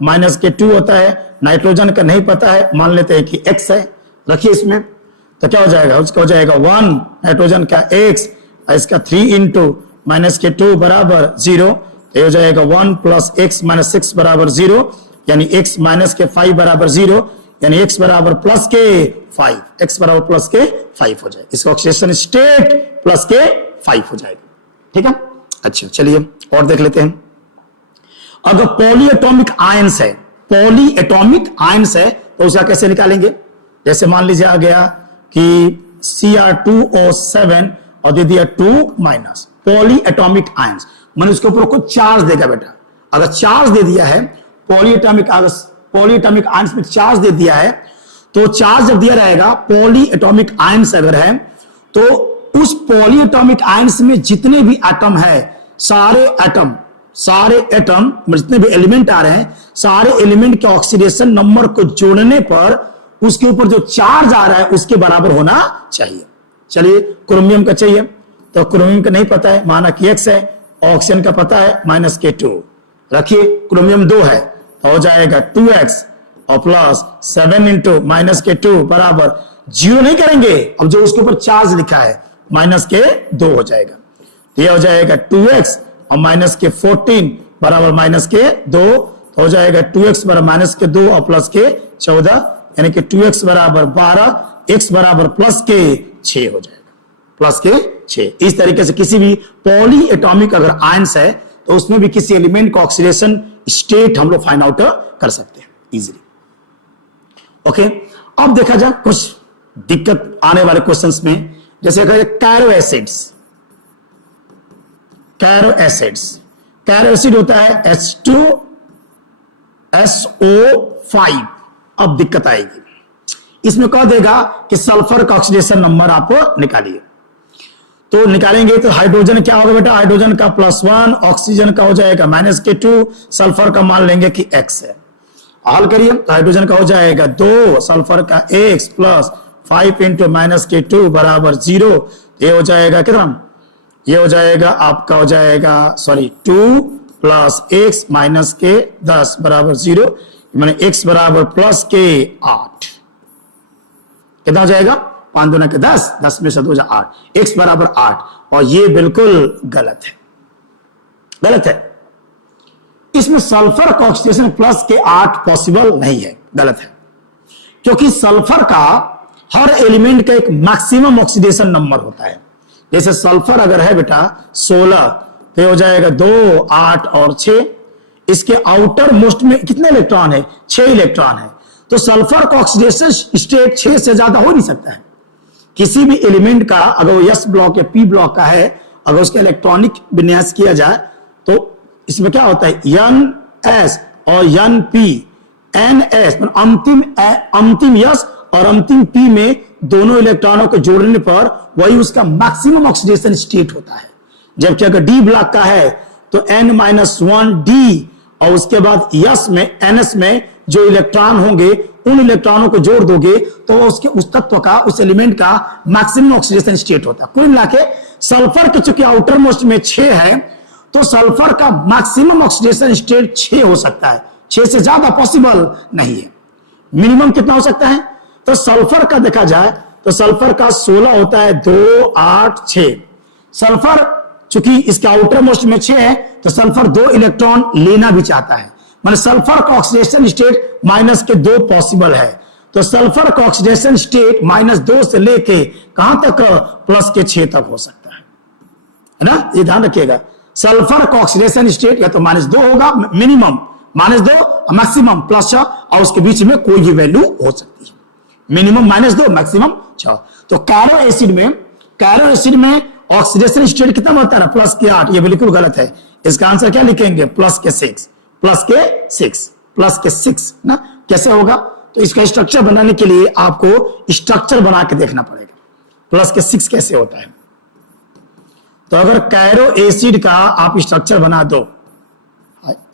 -2 होता है, नाइट्रोजन का नहीं पता है, मान लेते हैं कि X है, रखिए इसमें। तो क्या हो जाएगा, उसका हो जाएगा 1, नाइट्रोजन का X, इसका 3 इंटू -2 बराबर 0, ये हो जाएगा 1 + X - 6 बराबर 0, यानी X - 5 बराबर 0, यानी X बराबर +5, X बराबर +5 हो जाएगा। इसका ऑक्सीडेशन स्टेट +5 हो जाएगा। ठीक है, अच्छा चलिए और देख लेते हैं। अगर पॉलीएटॉमिक आयंस है, पॉलीएटॉमिक आयंस है, तो उसका कैसे निकालेंगे। जैसे मान लीजिए आ गया कि Cr2O7 और दे दिया 2- पॉलीएटॉमिक आयंस, मैंने उसके ऊपर कुछ चार्ज देगा बेटा। अगर चार्ज दे दिया है, पॉलीएटॉमिक आयंस में चार्ज दे दिया है, तो चार्ज जब दिया रहेगा, पॉलीएटॉमिक आयंस अगर है, तो उस पॉलीएटॉमिक आयंस में जितने भी एटम है, सारे एटम जितने भी एलिमेंट आ रहे हैं, सारे एलिमेंट के ऑक्सीडेशन नंबर को जोड़ने पर उसके ऊपर जो चार्ज आ रहा है उसके बराबर होना चाहिए। चलिए, क्रोमियम का चाहिए, तो क्रोमियम का नहीं पता है, माना कि X है, ऑक्सीजन का पता है -2, रखिए। क्रोमियम 2 है तो हो जाएगा 2X और +7 इंटू -2 बराबर 0 नहीं करेंगे, अब जो उसके ऊपर चार्ज लिखा है -2 हो जाएगा, तो यह हो जाएगा 2X और -14 बराबर -2, तो हो जाएगा 2X बराबर -2 और +14, यानी कि 2X बराबर 12, X बराबर +6 हो जाएगा, +6। इस तरीके से किसी भी पॉली एटॉमिक अगर आयंस है तो उसमें भी किसी एलिमेंट का ऑक्सीडेशन स्टेट हम लोग फाइंड आउट कर सकते हैं इजीली। ओके, अब देखा जाए कुछ दिक्कत आने वाले क्वेश्चंस में, जैसे कैरो एसिड होता है H2SO5। अब दिक्कत आएगी, इसमें कह देगा कि सल्फर का ऑक्सीडेशन नंबर आप निकालिए। तो निकालेंगे तो हाइड्रोजन क्या होगा बेटा, हाइड्रोजन का +1, ऑक्सीजन का हो जाएगा -K2, सल्फर का मान लेंगे कि X है। हल करिए तो हाइड्रोजन का हो जाएगा 2, सल्फर का X प्लस 5 इंटू -K2 बराबर 0। ये हो जाएगा कितना, ये हो जाएगा आपका हो जाएगा 2 प्लस X माइनस K 10 बराबर 0, मैंने X बराबर प्लस K 8। कितना हो जाएगा, 5 दूना के 10, 10 में से 2 जा 8, X बराबर 8। और ये बिल्कुल गलत है, गलत है। इसमें सल्फर का ऑक्सीडेशन प्लस के 8 पॉसिबल नहीं है, गलत है। क्योंकि सल्फर का हर एलिमेंट का एक मैक्सिमम ऑक्सीडेशन नंबर होता है। जैसे सल्फर अगर है बेटा 16, तो हो जाएगा 2, 8 और 6। इसके आउटर मोस्ट में कितने इलेक्ट्रॉन है, 6 इलेक्ट्रॉन है। तो सल्फर का ऑक्सीडेशन स्टेट 6 से ज्यादा हो नहीं सकता है। किसी भी एलिमेंट का अगर वो S ब्लॉक या P ब्लॉक का है, अगर उसका इलेक्ट्रॉनिक विन्यास किया जाए तो इसमें क्या होता है, NS और NP, NS अंतिम S और अंतिम P में दोनों इलेक्ट्रॉनों को जोड़ने पर वही उसका मैक्सिमम ऑक्सीडेशन स्टेट होता है। जबकि अगर D ब्लॉक का है तो N-1D और उसके बाद S में NS में जो इलेक्ट्रॉन होंगे उन इलेक्ट्रॉनों को जोड़ दोगे तो उसके उस तत्व का, उस एलिमेंट का मैक्सिमम ऑक्सीडेशन स्टेट होता है। कुल मिलाके सल्फर के चूंकि आउटर मोस्ट में 6 है तो सल्फर का मैक्सिमम ऑक्सीडेशन स्टेट 6 हो सकता है, 6 से ज्यादा पॉसिबल नहीं है। मिनिमम कितना हो सकता है, तो सल्फर का देखा जाए तो सल्फर का 16 होता है, 2, 8, 6। सल्फर चूंकि इसका आउटर मोस्ट में 6 है तो सल्फर 2 इलेक्ट्रॉन लेना भी चाहता है, मतलब सल्फर का ऑक्सीडेशन स्टेट -2 पॉसिबल है। तो सल्फर का ऑक्सीडेशन स्टेट -2 से लेके कहां तक, +6 तक हो सकता है ना, ये ध्यान रखिएगा। सल्फर का ऑक्सीडेशन स्टेट या तो -2 होगा मिनिमम, -2 मैक्सिमम +6, और उसके बीच में कोई भी वैल्यू हो सकती है, मिनिमम -2 मैक्सिमम 6। तो कैरो एसिड में ऑक्सीडेशन स्टेट कितना होता है, +8। ये बिल्कुल गलत है। इसका आंसर क्या लिखेंगे, +6 ना। कैसे होगा, तो इसका स्ट्रक्चर बनाने के लिए आपको स्ट्रक्चर बना के देखना पड़ेगा, +6 कैसे होता है। तो अगर कैरो एसिड का आप स्ट्रक्चर बना दो,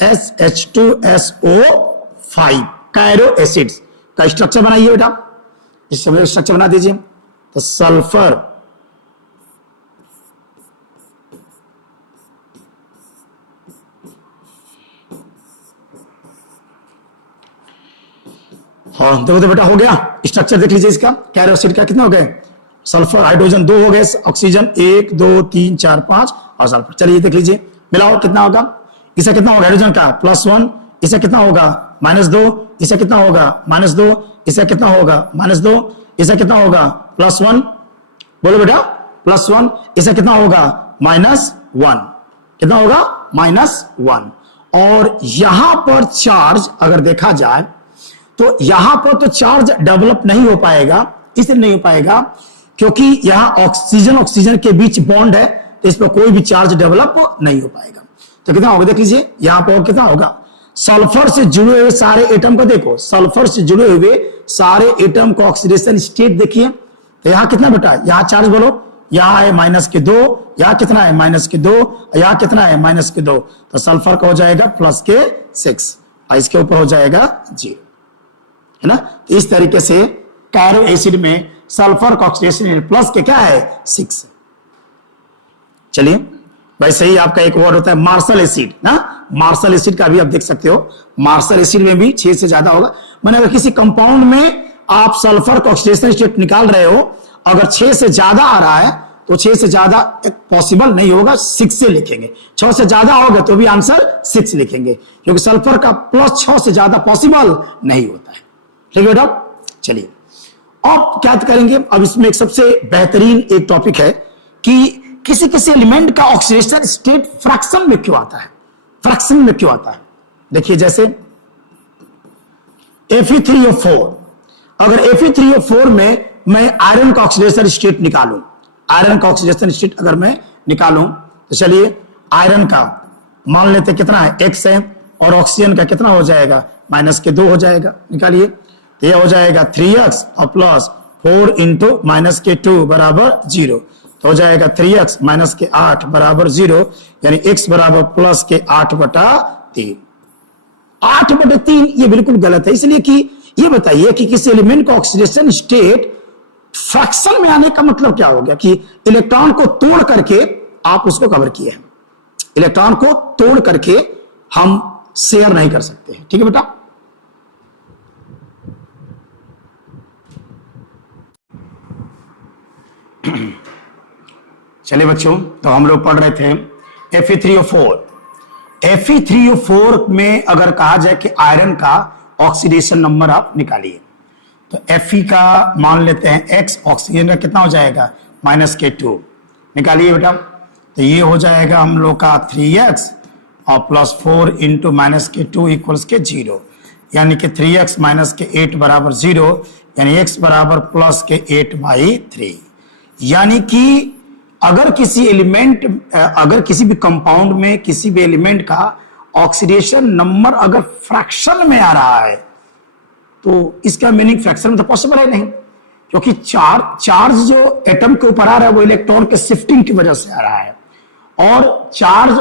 SH2SO5, कैरो एसिड का स्ट्रक्चर बनाइए बेटा, इस समय स्ट्रक्चर बना दीजिए। तो सल्फर हाँ देखो तो बेटा हो गया स्ट्रक्चर, देख लीजिए इसका। कैरो एसिड का कितने हो गए, सल्फर हाइड्रोजन 2 हो गए, ऑक्सीजन 1 2 3 4 5 और सल्फर। चलिए देख लीजिए, मिलाओ कितना होगा, इसे कितना होगा हाइड्रोजन का +1, इसे कितना होगा -2, इसे कितना होगा -2, इसे कितना होगा -2, इसे कितना होगा +1, बोलो बेटा +1, इसे कितना होगा -1, कितना होगा -1। और यहां पर चार्ज अगर देखा जाए तो यहां पर तो चार्ज डेवलप नहीं हो पाएगा, इसलिए नहीं हो पाएगा क्योंकि यहां ऑक्सीजन के बीच बॉन्ड है, तो इस पर कोई भी चार्ज डेवलप नहीं हो पाएगा। तो कितना होगा देख लीजिए, यहां पर कितना होगा, सल्फर से जुड़े हुए सारे एटम को देखो, सल्फर से जुड़े हुए सारे एटम को ऑक्सीडेशन स्टेट देखिए। तो यहां कितना बेटा, यहां चार्ज बोलो, यहां है -2, यहां कितना है -2, यहां कितना है -2, तो सल्फर का हो जाएगा +6 और इसके ऊपर हो जाएगा 0, है ना। तो इस तरीके से कैरो एसिड में सल्फर का ऑक्सीडेशन प्लस के क्या है 6। चलिए वैसे ही आपका एक वर्ड होता है मार्शल एसिड ना, मार्शल एसिड का भी आप देख सकते हो, मार्शल एसिड में भी 6 से ज्यादा होगा। मैंने अगर किसी कंपाउंड में आप सल्फर का ऑक्सीडेशन स्टेट निकाल रहे हो, अगर 6 से ज्यादा आ रहा है तो 6 से ज्यादा पॉसिबल नहीं होगा, 6 से लिखेंगे। 6 से ज्यादा होगा तो भी आंसर 6 लिखेंगे, क्योंकि सल्फर का +6 से ज्यादा पॉसिबल नहीं होता है। ठीक है बेटा, चलिए अब क्या करेंगे। अब इसमें एक सबसे बेहतरीन एक टॉपिक है कि किसी किसी एलिमेंट का ऑक्सीडेशन स्टेट फ्रैक्शन में क्यों आता है, फ्रैक्शन में क्यों आता है। देखिए जैसे Fe3O4, अगर Fe3O4 में मैं आयरन का ऑक्सीडेशन स्टेट निकालूं, आयरन का ऑक्सीडेशन स्टेट अगर मैं निकालूं तो चलिए आयरन का मान लेते कितना है X है, और ऑक्सीजन का कितना हो जाएगा -2 हो जाएगा, निकालिए। तो यह हो जाएगा 3x और +4 × -K2 बराबर 0। तो हो जाएगा 3x माइनस के 8 बराबर 0, यानी x बराबर प्लस के 8/3। 8/3 ये बिल्कुल गलत है, इसलिए कि ये बताइए कि किसी एलिमेंट का ऑक्सीडेशन स्टेट फ्रैक्शन में आने का मतलब क्या हो गया कि इलेक्ट्रॉन को तोड़ करके आप उसको कवर किए हैं। इलेक्ट्रॉन को तोड़ करके हम शेयर नहीं कर सकते हैं, ठीक है बेटा। चलिए बच्चों, तो हम लोग पढ़ रहे थे Fe3O4। Fe3O4 में अगर कहा जाए कि आयरन का ऑक्सीडेशन नंबर आप निकालिए, तो Fe का मान लेते हैं x, ऑक्सीजन का कितना हो जाएगा -K2। निकालिए बेटा, तो ये हो जाएगा हम लोग का 3x और प्लस 4 इंटू -K2 इक्वल्स के 0, यानी कि 3x माइनस के 8 बराबर 0, यानी x बराबर प्लस के 8/3। यानी कि अगर किसी एलिमेंट, अगर किसी भी कंपाउंड में किसी भी एलिमेंट का ऑक्सीडेशन नंबर अगर फ्रैक्शन में आ रहा है, तो इसका मीनिंग फ्रैक्शन में तो पॉसिबल है नहीं, क्योंकि चार्ज जो एटम के ऊपर आ रहा है वो इलेक्ट्रॉन के शिफ्टिंग की वजह से आ रहा है। और चार्ज,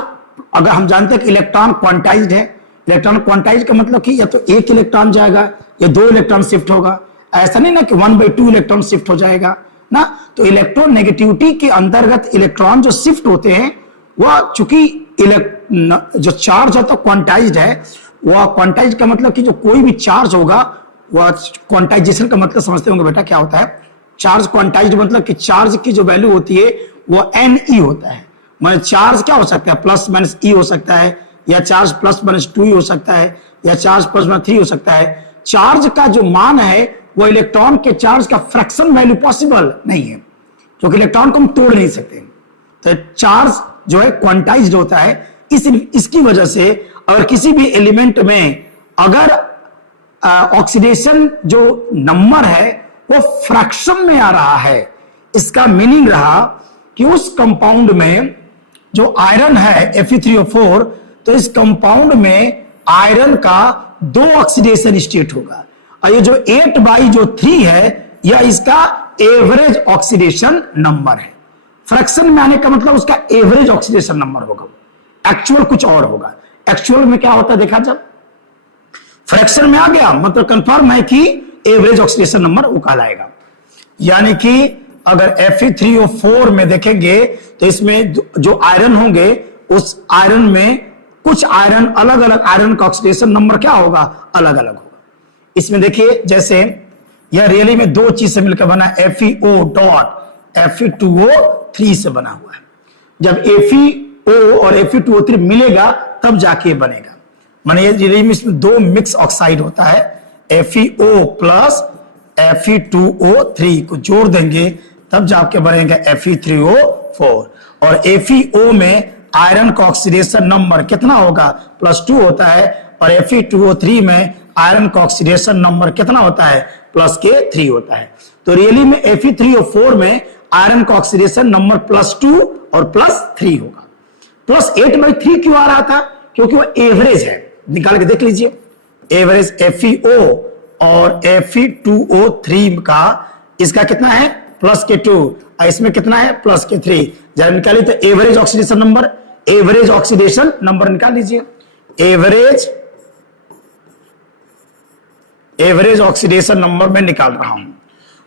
अगर हम जानते हैं कि इलेक्ट्रॉन क्वांटाइज्ड है, इलेक्ट्रॉन क्वांटाइज का मतलब कि या तो एक इलेक्ट्रॉन जाएगा या 2 इलेक्ट्रॉन शिफ्ट होगा, ऐसा नहीं ना कि 1/2 इलेक्ट्रॉन शिफ्ट हो जाएगा ना। तो इलेक्ट्रोनेगेटिविटी के अंतर्गत इलेक्ट्रॉन जो शिफ्ट होते हैं वह, चूंकि जो चार्ज होता है क्वांटाइज्ड है, वह क्वांटाइज का मतलब कि जो कोई भी चार्ज होगा वह, क्वांटाइजेशन का मतलब समझते होंगे बेटा क्या होता है। चार्ज क्वांटाइज्ड मतलब कि चार्ज की जो वैल्यू होती है वो Ne होता है। मतलब चार्ज क्या हो सकता है, प्लस माइनस E हो सकता है, या चार्ज प्लस माइनस 2 हो सकता है, या चार्ज प्लस माइनस 3 हो सकता है। चार्ज का जो मान है वो इलेक्ट्रॉन के चार्ज का फ्रैक्शन वैल्यू पॉसिबल नहीं है, क्योंकि इलेक्ट्रॉन को हम तोड़ नहीं सकते। तो चार्ज जो है क्वांटाइज्ड होता है, इसकी वजह से अगर किसी भी एलिमेंट में अगर ऑक्सीडेशन जो नंबर है वो फ्रैक्शन में आ रहा है, इसका मीनिंग रहा कि उस कंपाउंड में जो आयरन है Fe3O4, तो इस कंपाउंड में आयरन का 2 ऑक्सीडेशन स्टेट होगा, और ये जो 8/3 है यह इसका एवरेज ऑक्सीडेशन नंबर है। फ्रैक्शन में आने का मतलब उसका एवरेज ऑक्सीडेशन नंबर होगा, एक्चुअल कुछ और होगा। एक्चुअल में क्या होता है देखा, जब फ्रैक्शन में आ गया मतलब कंफर्म है कि एवरेज ऑक्सीडेशन नंबर वो कहलाएगा। यानी कि अगर Fe3O4 में देखेंगे तो इसमें जो आयरन होंगे उस आयरन में कुछ आयरन, अलग अलग आयरन का ऑक्सीडेशन नंबर क्या होगा, अलग अलग होगा। इसमें देखिए जैसे यह रियली में 2 चीज से मिलकर बना FeO डॉट Fe2O3 से बना हुआ है। जब FeO और Fe2O3 मिलेगा तब जाके बनेगा। माने ये रियली में इसमें 2 मिक्स ऑक्साइड होता है, FeO प्लस Fe2O3 को जोड़ देंगे तब जाके बनेगा Fe3O4। और FeO में आयरन का ऑक्सीडेशन नंबर कितना होगा, +2 होता है, और Fe2O3 में आयरन का ऑक्सीडेशन नंबर कितना होता है, +3 होता है। तो रियली में Fe3O4 में आयरन का ऑक्सीडेशन नंबर +2 और +3 होगा। +8/3 क्यों आ रहा था, क्योंकि वो एवरेज है। निकाल के देख लीजिए, एवरेज FeO और Fe2O3 का इसका कितना है +K2, और इसमें कितना है +K3। जब निकालिए तो average oxidation number, average oxidation number निकाल लीजिए। एवरेज ऑक्सीडेशन नंबर में निकाल रहा हूं।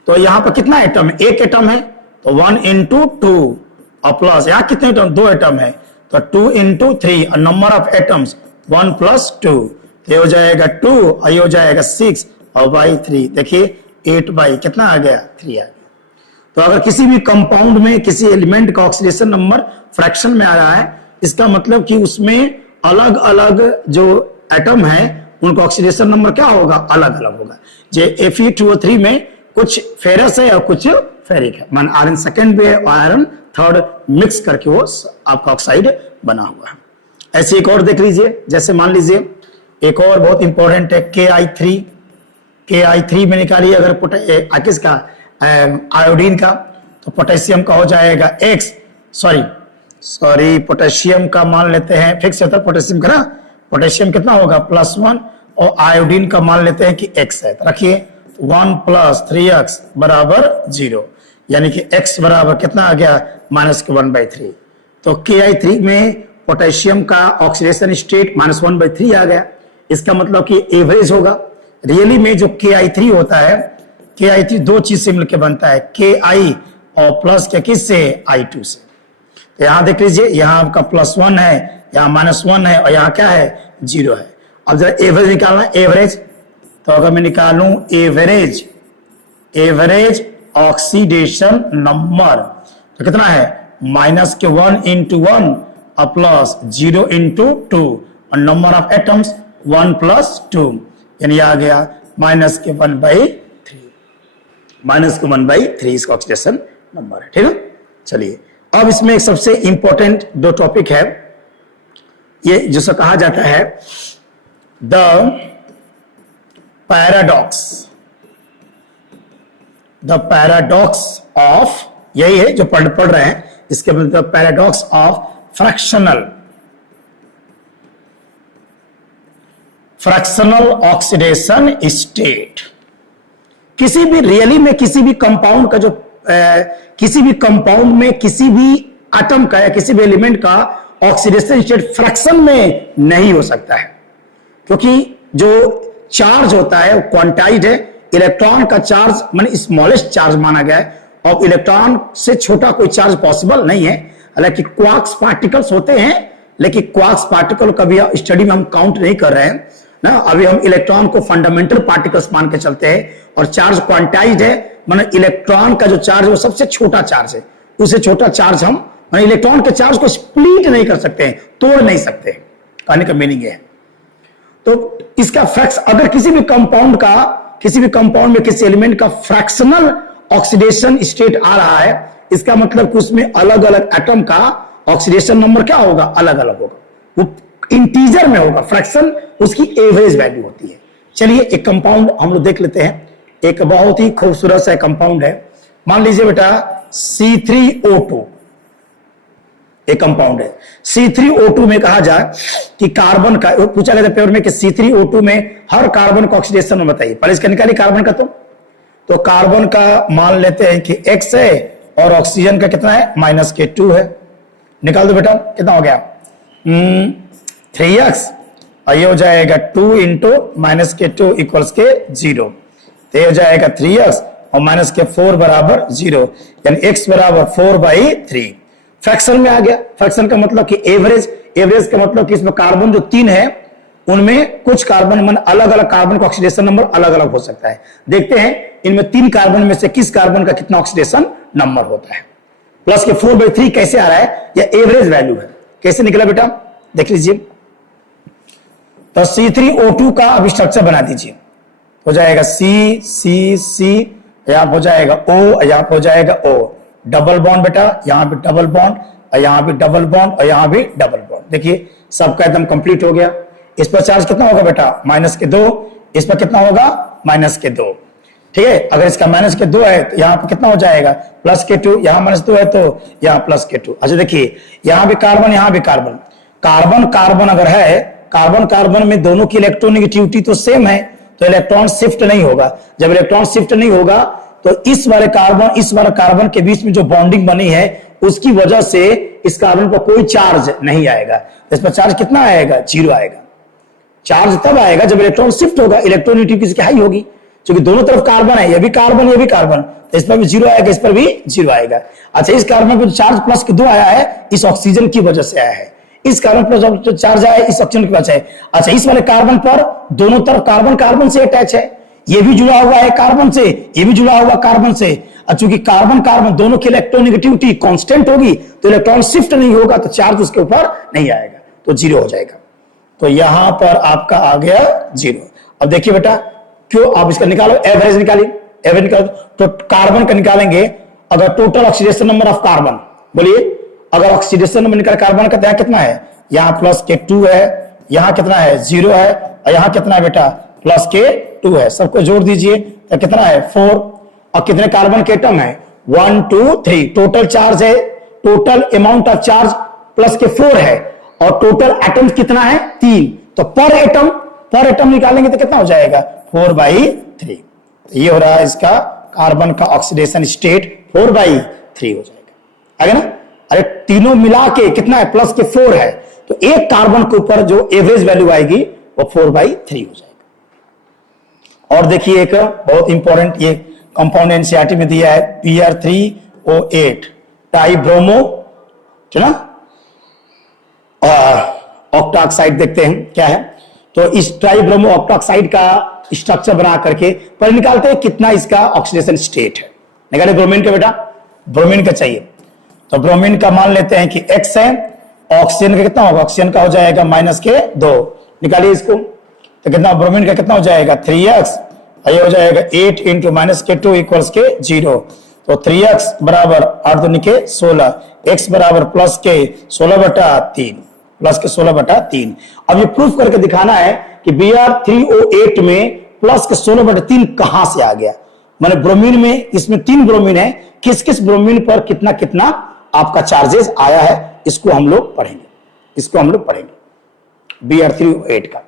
तो यहां पर कितना एटम है, 1 एटम है, तो 1 × 2 और प्लस यहां कितने एटम, 2 एटम है, तो 2 × 3 और नंबर ऑफ एटम्स 1 + 2, ये हो जाएगा 2 और ये हो जाएगा 6 और बाई 3। देखिए 8 कितना आ गया, 3 आ गया। तो अगर किसी भी कंपाउंड में किसी एलिमेंट का ऑक्सीडेशन नंबर फ्रैक्शन में आ रहा है, इसका मतलब कि उसमें अलग अलग जो एटम है उनका ऑक्सीडेशन नंबर क्या होगा, अलग अलग होगा। जे Fe2O3 में कुछ फेरस है और कुछ फेरिक है, मान आयरन सेकंड भी है और आयरन थर्ड मिक्स करके वो आपका ऑक्साइड बना हुआ है। ऐसे एक और देख लीजिए, जैसे मान लीजिए एक और बहुत इंपॉर्टेंट है Ki3 में निकालिए अगर किसका, आयोडीन का, तो पोटेशियम का हो जाएगा X, सॉरी पोटेशियम का मान लेते हैं, फिक्स होता है पोटेशियम का ना, पोटेशियम कितना होगा +1, और आयोडीन का मान लेते हैं कि X है, तो रखिए 1 + 3x = 0, यानी कि x बराबर कितना आ गया -1/3। तो Ki3 में पोटेशियम का ऑक्सीडेशन स्टेट -1/3 आ गया। इसका मतलब कि एवरेज होगा। रियली में जो Ki3 होता है, Ki3 दो चीज से मिलकर बनता है, Ki और प्लस के किस से I2 से। तो यहां देख लीजिए, यहां आपका +1 है, यहां -1 है और यहां क्या है 0 है। अब जरा एवरेज निकालना, एवरेज। तो अगर मैं निकालूं एवरेज ऑक्सीडेशन नंबर तो कितना है -1 × 1 और +0 × 2 और नंबर ऑफ एटम्स 1 + 2 यानी आ गया -1/3 इसका ऑक्सीडेशन नंबर है। ठीक है, चलिए अब इसमें एक सबसे इंपॉर्टेंट दो टॉपिक है, ये जिसे कहा जाता है द पैराडॉक्स ऑफ, यही है जो पढ़ रहे हैं, इसके मतलब paradox of fractional oxidation state. किसी भी रियली में किसी भी कंपाउंड का जो किसी भी कंपाउंड में किसी भी एटम का या किसी भी एलिमेंट का ऑक्सीडेशन स्टेट फ्रैक्शन में नहीं हो सकता है, क्योंकि जो चार्ज होता है वो क्वांटाइज्ड है। इलेक्ट्रॉन का चार्ज माने स्मॉलेस्ट चार्ज माना गया है और इलेक्ट्रॉन से छोटा कोई चार्ज पॉसिबल नहीं है। हालांकि क्वार्क्स पार्टिकल्स होते हैं, लेकिन क्वार्क्स पार्टिकल कभी स्टडी में हम काउंट नहीं कर रहे हैं ना। अभी हम इलेक्ट्रॉन को फंडामेंटल पार्टिकल्स मान के चलते हैं और चार्ज क्वांटाइज्ड है, माने इलेक्ट्रॉन का जो चार्ज है वो सबसे छोटा चार्ज है। उससे छोटा चार्ज हम माने इलेक्ट्रॉन के चार्ज को स्प्लिट नहीं कर सकते हैं, तोड़ नहीं सकते हैं, कहने का मीनिंग है। तो इसका फ्रैक्स अगर किसी भी कंपाउंड में किसी एलिमेंट का फ्रैक्शनल ऑक्सीडेशन स्टेट आ रहा है, इसका मतलब कि उसमें अलग अलग एटम का ऑक्सीडेशन नंबर क्या होगा, अलग अलग होगा, वो इंटीजर में होगा। फ्रैक्शन उसकी एवरेज वैल्यू होती है। चलिए एक कंपाउंड हम लोग देख लेते हैं, एक बहुत ही खूबसूरत सा कंपाउंड है। मान लीजिए बेटा C3O2 एक कंपाउंड है। C3O2 में कहा जाए कि कार्बन का, पूछा गया था पेपर में कि C3O2 में हर कार्बन का ऑक्सीडेशन बताइए। पहले इसका निकालिए कार्बन का। तो कार्बन का मान लेते हैं कि X है और ऑक्सीजन का कितना है -2 है। निकाल दो बेटा, कितना हो गया 3x और ये हो जाएगा 2 × -2 = 0। तो ये हो जाएगा 3x और -4 बराबर 0, यानी x बराबर 4/3। फ्रैक्शन में आ गया। फ्रैक्शन का मतलब कि एवरेज का मतलब कि इसमें कार्बन जो 3 है उनमें कुछ कार्बन मन अलग अलग कार्बन का ऑक्सीडेशन नंबर अलग अलग हो सकता है। देखते हैं इनमें 3 कार्बन में से किस कार्बन का कितना ऑक्सीडेशन नंबर होता है। प्लस के 4/3 कैसे आ रहा है, यह एवरेज वैल्यू है। कैसे निकला बेटा, देख लीजिए। तो C3O2 का अब स्ट्रक्चर बना दीजिए। हो जाएगा C यहां हो जाएगा O, यहां हो जाएगा O, डबल बॉन्ड बेटा, यहां भी डबल बॉन्ड और यहां भी डबल बॉन्ड और यहां भी डबल बॉन्ड। देखिए सबका एकदम कंप्लीट हो गया। इस पर चार्ज कितना होगा बेटा -2, इस पर कितना होगा -2। ठीक है, अगर इसका -2 है तो यहां पर कितना हो जाएगा +2, यहां -2 है तो यहां +2। अच्छा देखिए, यहां भी कार्बन यहां भी कार्बन, कार्बन अगर है, कार्बन में दोनों की इलेक्ट्रोनेगेटिविटी तो सेम है, तो इलेक्ट्रॉन शिफ्ट नहीं होगा। जब इलेक्ट्रॉन शिफ्ट नहीं होगा तो इस वाले कार्बन के बीच में जो बॉन्डिंग बनी है उसकी वजह से इस कार्बन पर कोई चार्ज नहीं आएगा। तो इस पर चार्ज कितना आएगा, 0 आएगा। चार्ज तब आएगा जब इलेक्ट्रॉन शिफ्ट होगा, इलेक्ट्रोनेगेटिविटी किसकी हाई होगी, क्योंकि दोनों तरफ कार्बन है, ये भी कार्बन, तो इस पर भी 0 आएगा, इस पर भी 0 आएगा। अच्छा, इस कार्बन पर चार्ज +2 आया है, इस ऑक्सीजन की वजह से आया है। इस कार्बन पर जो चार्ज आया है इस ऑक्सीजन की वजह से। अच्छा, इस वाले कार्बन पर दोनों तरफ कार्बन से अटैच है, ये भी जुड़ा हुआ है कार्बन से, ये भी जुड़ा हुआ कार्बन से। चूंकि कार्बन दोनों की इलेक्ट्रोनेगेटिविटी कांस्टेंट होगी तो इलेक्ट्रॉन शिफ्ट नहीं होगा, तो चार्ज उसके ऊपर नहीं आएगा, तो 0 हो जाएगा। तो यहां पर आपका आ गया 0। अब देखिए बेटा, क्यों आप इसका निकालो, एवरेज निकालिए। एवरेज निकालो तो कार्बन का निकालेंगे। अगर total oxidation number of carbon, बोलिए, अगर ऑक्सीडेशन नंबर निकाल कार्बन का यहाँ कितना है, यहाँ +2 है, यहाँ कितना है 0 है और यहाँ कितना है बेटा +2 है। सबको जोड़ दीजिए तो कितना है 4। और कितने कार्बन के एटम है 1 2 3। टोटल चार्ज है, टोटल अमाउंट ऑफ चार्ज +4 है और टोटल एटम कितना है 3। तो पर एटम निकालेंगे तो कितना हो जाएगा 4/3। ये हो रहा है इसका कार्बन का ऑक्सीडेशन स्टेट 4/3 हो जाएगा, आगे ना। अरे तीनों मिला के कितना है, प्लस के 4 है, तो एक कार्बन के ऊपर जो एवरेज वैल्यू आएगी वो 4/3 हो जाएगा। और देखिए एक बहुत इंपॉर्टेंट ये कंपाउंड एनसीईआरटी में दिया है, Br3O8 टाइब्रोमो, है ना, ऑक्टाक्साइड। देखते हैं क्या है, तो इस ट्राइब्रोमो ऑक्टाक्साइड का स्ट्रक्चर बना करके पर निकालते हैं कितना इसका ऑक्सीडेशन स्टेट है। निकाले ब्रोमीन का, बेटा ब्रोमीन का चाहिए, तो ब्रोमीन का मान लेते हैं कि X है, ऑक्सीजन का कितना होगा, ऑक्सीजन का हो जाएगा -2। निकालिए इसको, तो कितना ब्रोमीन का कितना हो जाएगा 3x, ये हो जाएगा 8 इंटू -2 इक्वल्स के 0, तो 3x बराबर 8 दूनी के 16, x बराबर प्लस के 16/3, प्लस के 16/3। अब ये प्रूफ करके दिखाना है कि Br3O8 में प्लस के 16/3 कहां से आ गया। माने ब्रोमीन में, इसमें 3 ब्रोमीन है, किस किस ब्रोमीन पर कितना कितना आपका चार्जेस आया है, इसको हम लोग पढ़ेंगे, इसको हम लोग पढ़ेंगे Br3O8 का।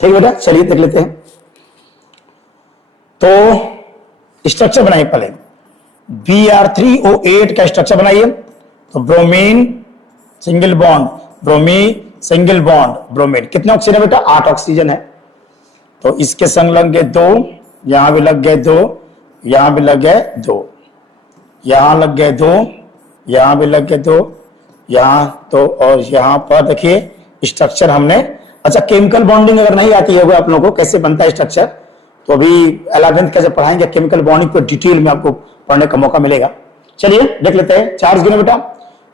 ठीक बेटा, चलिए देख लेते हैं। तो स्ट्रक्चर बनाइए पहले, Br3O8 का स्ट्रक्चर बनाइए। तो bromine single bond, bromine single bond, bromine, कितने ऑक्सीजन है बेटा, 8 ऑक्सीजन है। तो इसके संग लग गए 2, यहां भी लग गए 2, यहां भी लग गए 2, यहां लग गए 2, यहां भी लग गए 2, यहां तो, और यहां पर देखिए स्ट्रक्चर हमने। अच्छा, केमिकल बॉन्डिंग अगर नहीं आती होगा आप लोगों को कैसे बनता है स्ट्रक्चर, तो अभी 11th का जब पढ़ाएंगे केमिकल बॉन्डिंग को डिटेल में आपको पढ़ने का मौका मिलेगा। चलिए देख लेते हैं। चार्ज गिनो बेटा,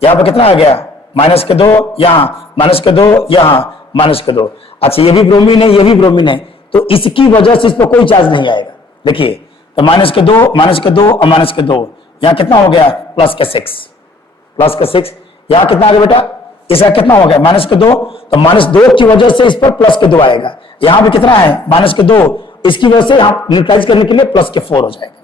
यहां पर कितना आ गया, -2, यहां -2, यहां -2। अच्छा, ये भी ब्रोमीन है, ये भी ब्रोमीन है, तो इसकी वजह से इस पर कोई चार्ज नहीं आएगा। देखिए, तो -2 और -2, यहां कितना हो गया, +6, यहां कितना आ गया बेटा, इसका कितना हो गया -2, तो -2 की वजह से इस पर +2 आएगा। यहां भी कितना है, -2, इसकी वजह से यहां न्यूट्रलाइज करने के लिए +4 हो जाएगा,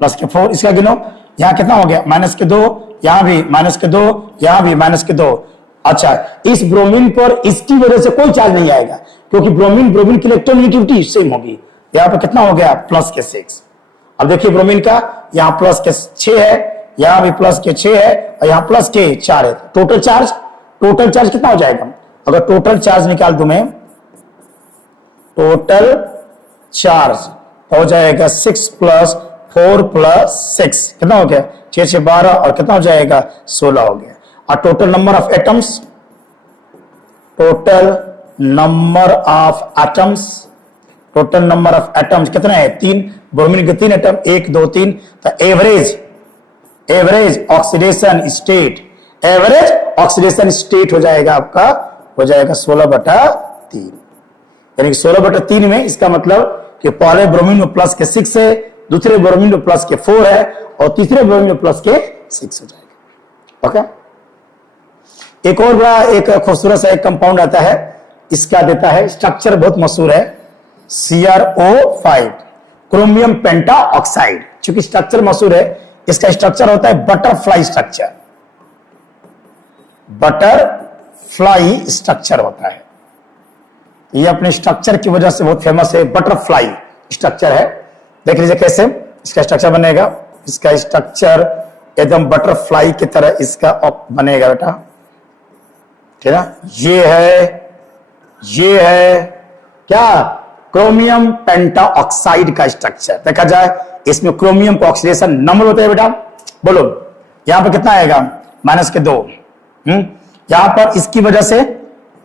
+4। इसका गिनो, यहां कितना हो गया, -2, यहां भी -2, यहां भी -2। अच्छा, इस ब्रोमीन पर इसकी वजह से कोई चार्ज नहीं आएगा, क्योंकि ब्रोमीन की इलेक्ट्रोनेगेटिविटी सेम होगी। यहां पर कितना हो गया, +6। अब देखिए ब्रोमीन का, यहां +6 है, यहां भी +6 है, और यहां +4 है। टोटल चार्ज कितना हो जाएगा, अगर टोटल चार्ज निकाल दूं मैं, टोटल चार्ज हो जाएगा 6 + 4 + 6, कितना हो गया, 6 से 12, और कितना हो जाएगा 16 हो गया। और total number of atoms, total number of atoms कितना है, 3, ब्रोमीन के 3 एटम, 1 2 3, तो एवरेज ऑक्सीडेशन स्टेट हो जाएगा आपका, हो जाएगा 16/3, यानी कि 16/3 में इसका मतलब कि पहले ब्रोमीन में +6 है, दूसरे ब्रोमीन में +4 है, और तीसरे ब्रोमीन में +6 हो जाएगा। ओके, एक और बड़ा एक खूबसूरत सा एक कंपाउंड आता है, इसका देता है स्ट्रक्चर बहुत मशहूर है, CrO5 क्रोमियम पेंटा ऑक्साइड। चूंकि स्ट्रक्चर मशहूर है, इसका स्ट्रक्चर होता है बटरफ्लाई स्ट्रक्चर होता है। ये अपने स्ट्रक्चर की वजह से बहुत फेमस है, बटरफ्लाई स्ट्रक्चर है। देख लीजिए कैसे इसका स्ट्रक्चर बनेगा, इसका स्ट्रक्चर एकदम बटरफ्लाई की तरह इसका बनेगा बेटा, ठीक है। ये है क्या, क्रोमियम पेंटा ऑक्साइड का स्ट्रक्चर। देखा जाए इसमें क्रोमियम का ऑक्सीडेशन नंबर होता है बेटा, बोलो यहां पर कितना आएगा, -2, यहां पर इसकी वजह से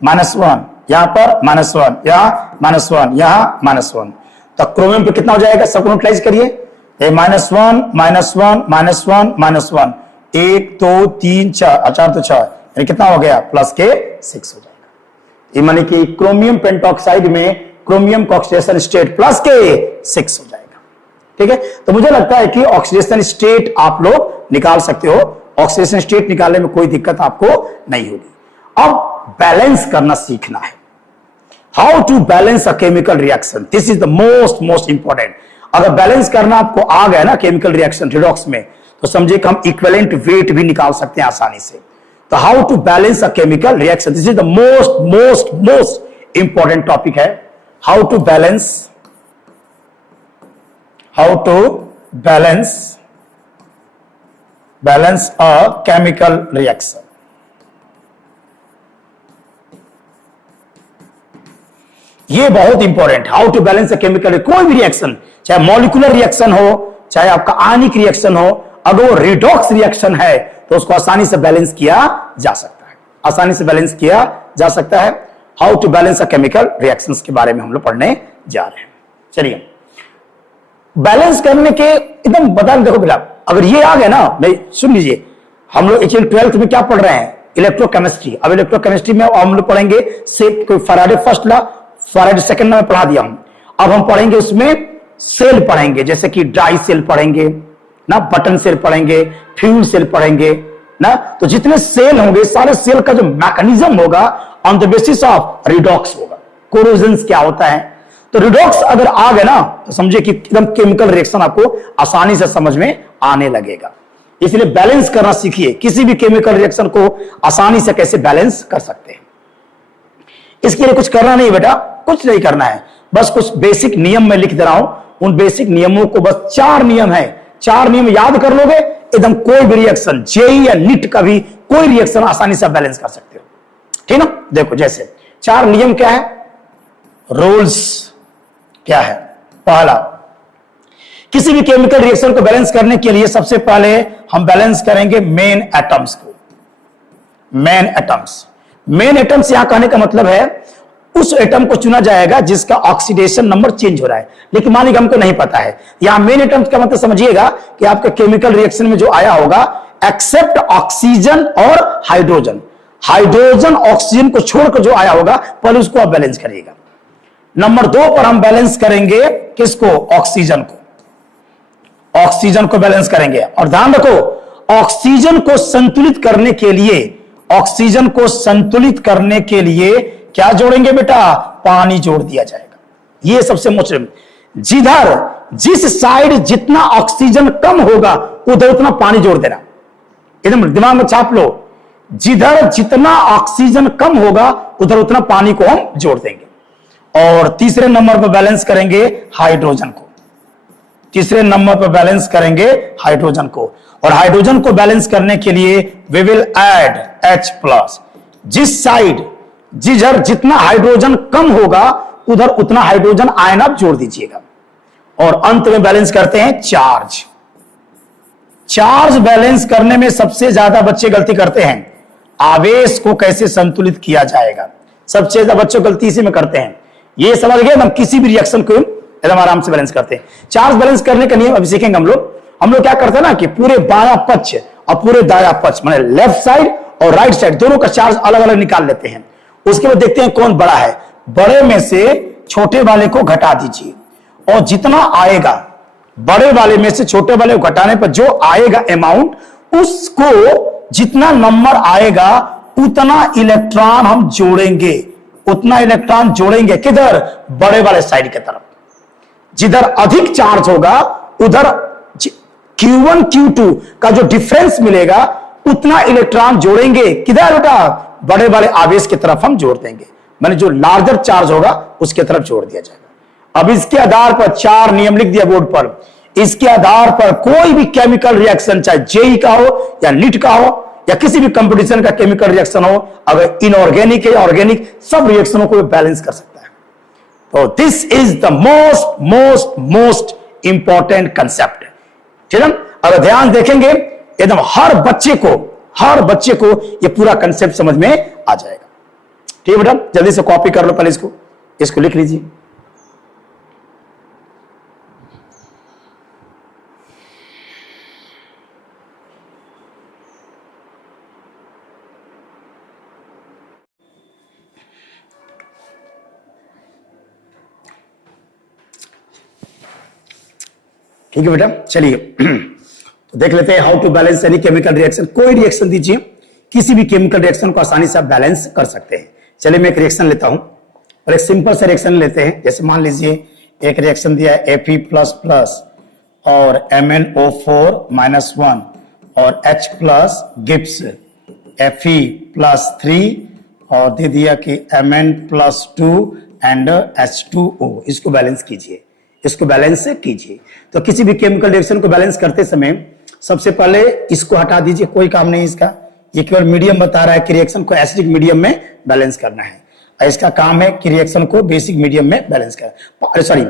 -1, यहां पर -1, यहां -1, यहां -1, तो क्रोमियम पे कितना हो जाएगा, सबको न्यूट्रलाइज करिए, -1 -1 -1 -1, 1 2 3 4 तो 6, यानी कितना हो गया, +6 हो जाएगा। ये मानी कि क्रोमियम पेंटॉक्साइड में क्रोमियम का ऑक्सीडेशन स्टेट +6 हो जाएगा। ठीक है, तो मुझे लगता है कि ऑक्सीडेशन स्टेट आप लोग निकाल सकते हो, ऑक्सीडेशन स्टेट निकालने में कोई दिक्कत आपको नहीं होगी। अब बैलेंस करना सीखना है, how to balance a chemical reaction, this is the most important. अगर बैलेंस करना आपको आ गया ना केमिकल रिएक्शन रिडॉक्स में, तो समझिए कि हम इक्विवेलेंट वेट भी निकाल सकते हैं आसानी से। तो how to balance a chemical reaction, this is the most important topic है, how to balance how to balance a chemical reaction. ये बहुत important, how to balance a chemical, कोई भी रिएक्शन, चाहे मॉलिक्यूलर रिएक्शन हो, चाहे आपका आयनिक रिएक्शन हो, अगर वो रिडॉक्स रिएक्शन है तो उसको आसानी से बैलेंस किया जा सकता है, आसानी से बैलेंस किया जा सकता है। How to balance a chemical reactions के बारे में हम लोग पढ़ने जा रहे हैं। चलिए, बैलेंस करने के एकदम बदल, देखो बेटा, अगर ये आ गया ना, भाई सुन लीजिए, हम लोग एक्चुअली 12th में क्या पढ़ रहे हैं, इलेक्ट्रोकेमिस्ट्री। अब इलेक्ट्रोकेमिस्ट्री में हम लोग पढ़ेंगे कोई Faraday first law, Faraday second law में पढ़ा दिया हम। अब हम पढ़ेंगे उसमें सेल पढ़ेंगे, जैसे कि ड्राई सेल पढ़ेंगे ना, बटन सेल पढ़ेंगे, फ्यूल सेल पढ़ेंगे ना। तो जितने सेल होंगे, सारे सेल का जो मैकेनिज्म होगा on the basis of redox होगा, कोरोजन्स क्या होता है। तो रिडॉक्स अगर आ गया ना, तो समझिए कि एकदम केमिकल रिएक्शन आपको आसानी से समझ में आने लगेगा। इसलिए बैलेंस करना सीखिए, किसी भी केमिकल रिएक्शन को आसानी से कैसे बैलेंस कर सकते हैं। इसके लिए कुछ करना नहीं बेटा, कुछ नहीं करना है, बस कुछ बेसिक नियम में लिख दे रहा हूं। उन बेसिक नियमों को, बस 4 नियम है, 4 नियम याद कर लोगे, एकदम कोई भी रिएक्शन, जेई या नीट का भी कोई रिएक्शन आसानी से बैलेंस कर सकते हो, ठीक ना। देखो, जैसे 4 नियम क्या है, रूल्स क्या है। पहला, किसी भी केमिकल रिएक्शन को बैलेंस करने के लिए सबसे पहले हम बैलेंस करेंगे मेन एटम्स को। मेन एटम्स, मेन एटम्स यहां कहने का मतलब है उस एटम को चुना जाएगा जिसका ऑक्सीडेशन नंबर चेंज हो रहा है। लेकिन मान लीजिए हमको नहीं पता है, यहां मेन एटम्स का मतलब समझिएगा कि आपके केमिकल रिएक्शन में जो आया होगा, एक्सेप्ट ऑक्सीजन और हाइड्रोजन, हाइड्रोजन ऑक्सीजन को छोड़कर जो आया होगा, पहले उसको आप बैलेंस करिएगा। नंबर 2 पर हम बैलेंस करेंगे किसको, ऑक्सीजन को, ऑक्सीजन को बैलेंस करेंगे। और ध्यान रखो, ऑक्सीजन को संतुलित करने के लिए, ऑक्सीजन को संतुलित करने के लिए क्या जोड़ेंगे बेटा, पानी जोड़ दिया जाएगा। यह सबसे मुश्किल, जिस साइड जितना ऑक्सीजन कम होगा उधर उतना पानी जोड़ देना, एकदम दिमाग में छाप लो, जिधर जितना ऑक्सीजन कम होगा उधर उतना पानी को हम जोड़ देंगे। और तीसरे नंबर पर बैलेंस करेंगे हाइड्रोजन को, तीसरे नंबर पर बैलेंस करेंगे हाइड्रोजन को। और हाइड्रोजन को बैलेंस करने के लिए वी विल ऐड H+। जिस साइड जिधर जितना हाइड्रोजन कम होगा उधर उतना हाइड्रोजन आयन आप जोड़ दीजिएगा। और अंत में बैलेंस करते हैं चार्ज। चार्ज बैलेंस करने में सबसे ज्यादा बच्चे गलती करते हैं, आवेश को कैसे संतुलित किया जाएगा, सबसे ज्यादा बच्चे गलती इसी में करते हैं। ये समझ गए, हम किसी भी रिएक्शन को एकदम आराम से बैलेंस करते हैं। चार्ज बैलेंस करने का नियम अभी सीखेंगे हम लोग क्या करते हैं ना कि पूरे बायां पक्ष और पूरे दायां पक्ष, माने लेफ्ट साइड और राइट साइड दोनों का चार्ज अलग अलग निकाल लेते हैं। उसके बाद देखते हैं कौन बड़ा है, बड़े में से छोटे वाले को घटा दीजिए और जितना आएगा, बड़े वाले में से छोटे वाले को घटाने पर जो आएगा अमाउंट, उसको जितना नंबर आएगा उतना इलेक्ट्रॉन हम जोड़ेंगे, उतना इलेक्ट्रॉन जोड़ेंगे किधर, बड़े वाले साइड की तरफ। जिधर अधिक चार्ज होगा उधर Q1 Q2 का जो डिफरेंस मिलेगा उतना इलेक्ट्रॉन जोड़ेंगे किधर बेटा, बड़े वाले आवेश की तरफ हम जोड़ देंगे, माने जो लार्जर चार्ज होगा उसके तरफ जोड़ दिया जाएगा। अब इसके आधार पर 4 नियम लिख दिया बोर्ड पर। इसके आधार पर कोई भी केमिकल रिएक्शन, चाहे जेई का हो या नीट का हो या किसी भी कंपटीशन का केमिकल रिएक्शन हो, अगर इनऑर्गेनिक है ऑर्गेनिक, सब रिएक्शनों को बैलेंस कर सकता है। तो this is the most important concept, ठीक है। अगर ध्यान देखेंगे एकदम हर बच्चे को ये पूरा कंसेप्ट समझ में आ जाएगा, ठीक है बेटा। जल्दी से कॉपी कर लो, पहले इसको लिख लीजिए। ठीक है बेटा, चलिए तो देख लेते हैं how to balance any chemical reaction. कोई रिएक्शन दीजिए, किसी भी केमिकल रिएक्शन को आसानी से आप बैलेंस कर सकते हैं। चलिए मैं एक रिएक्शन लेता हूं और एक सिंपल सा रिएक्शन लेते हैं। जैसे मान लीजिए एक रिएक्शन दिया है Fe++ और MnO4-1 और H+ गिब्स Fe+3 और दे दिया कि Mn+2 एंड H2O। इसको बैलेंस कीजिए। इसको बैलेंस कीजिए। तो किसी भी केमिकल रिएक्शन को बैलेंस करते समय सबसे पहले इसको हटा दीजिए, कोई काम नहीं इसका, ये केवल मीडियम बता रहा है कि रिएक्शन को एसिडिक मीडियम में बैलेंस करना है। इसका काम है कि रिएक्शन को बेसिक मीडियम में बैलेंस करना, सॉरी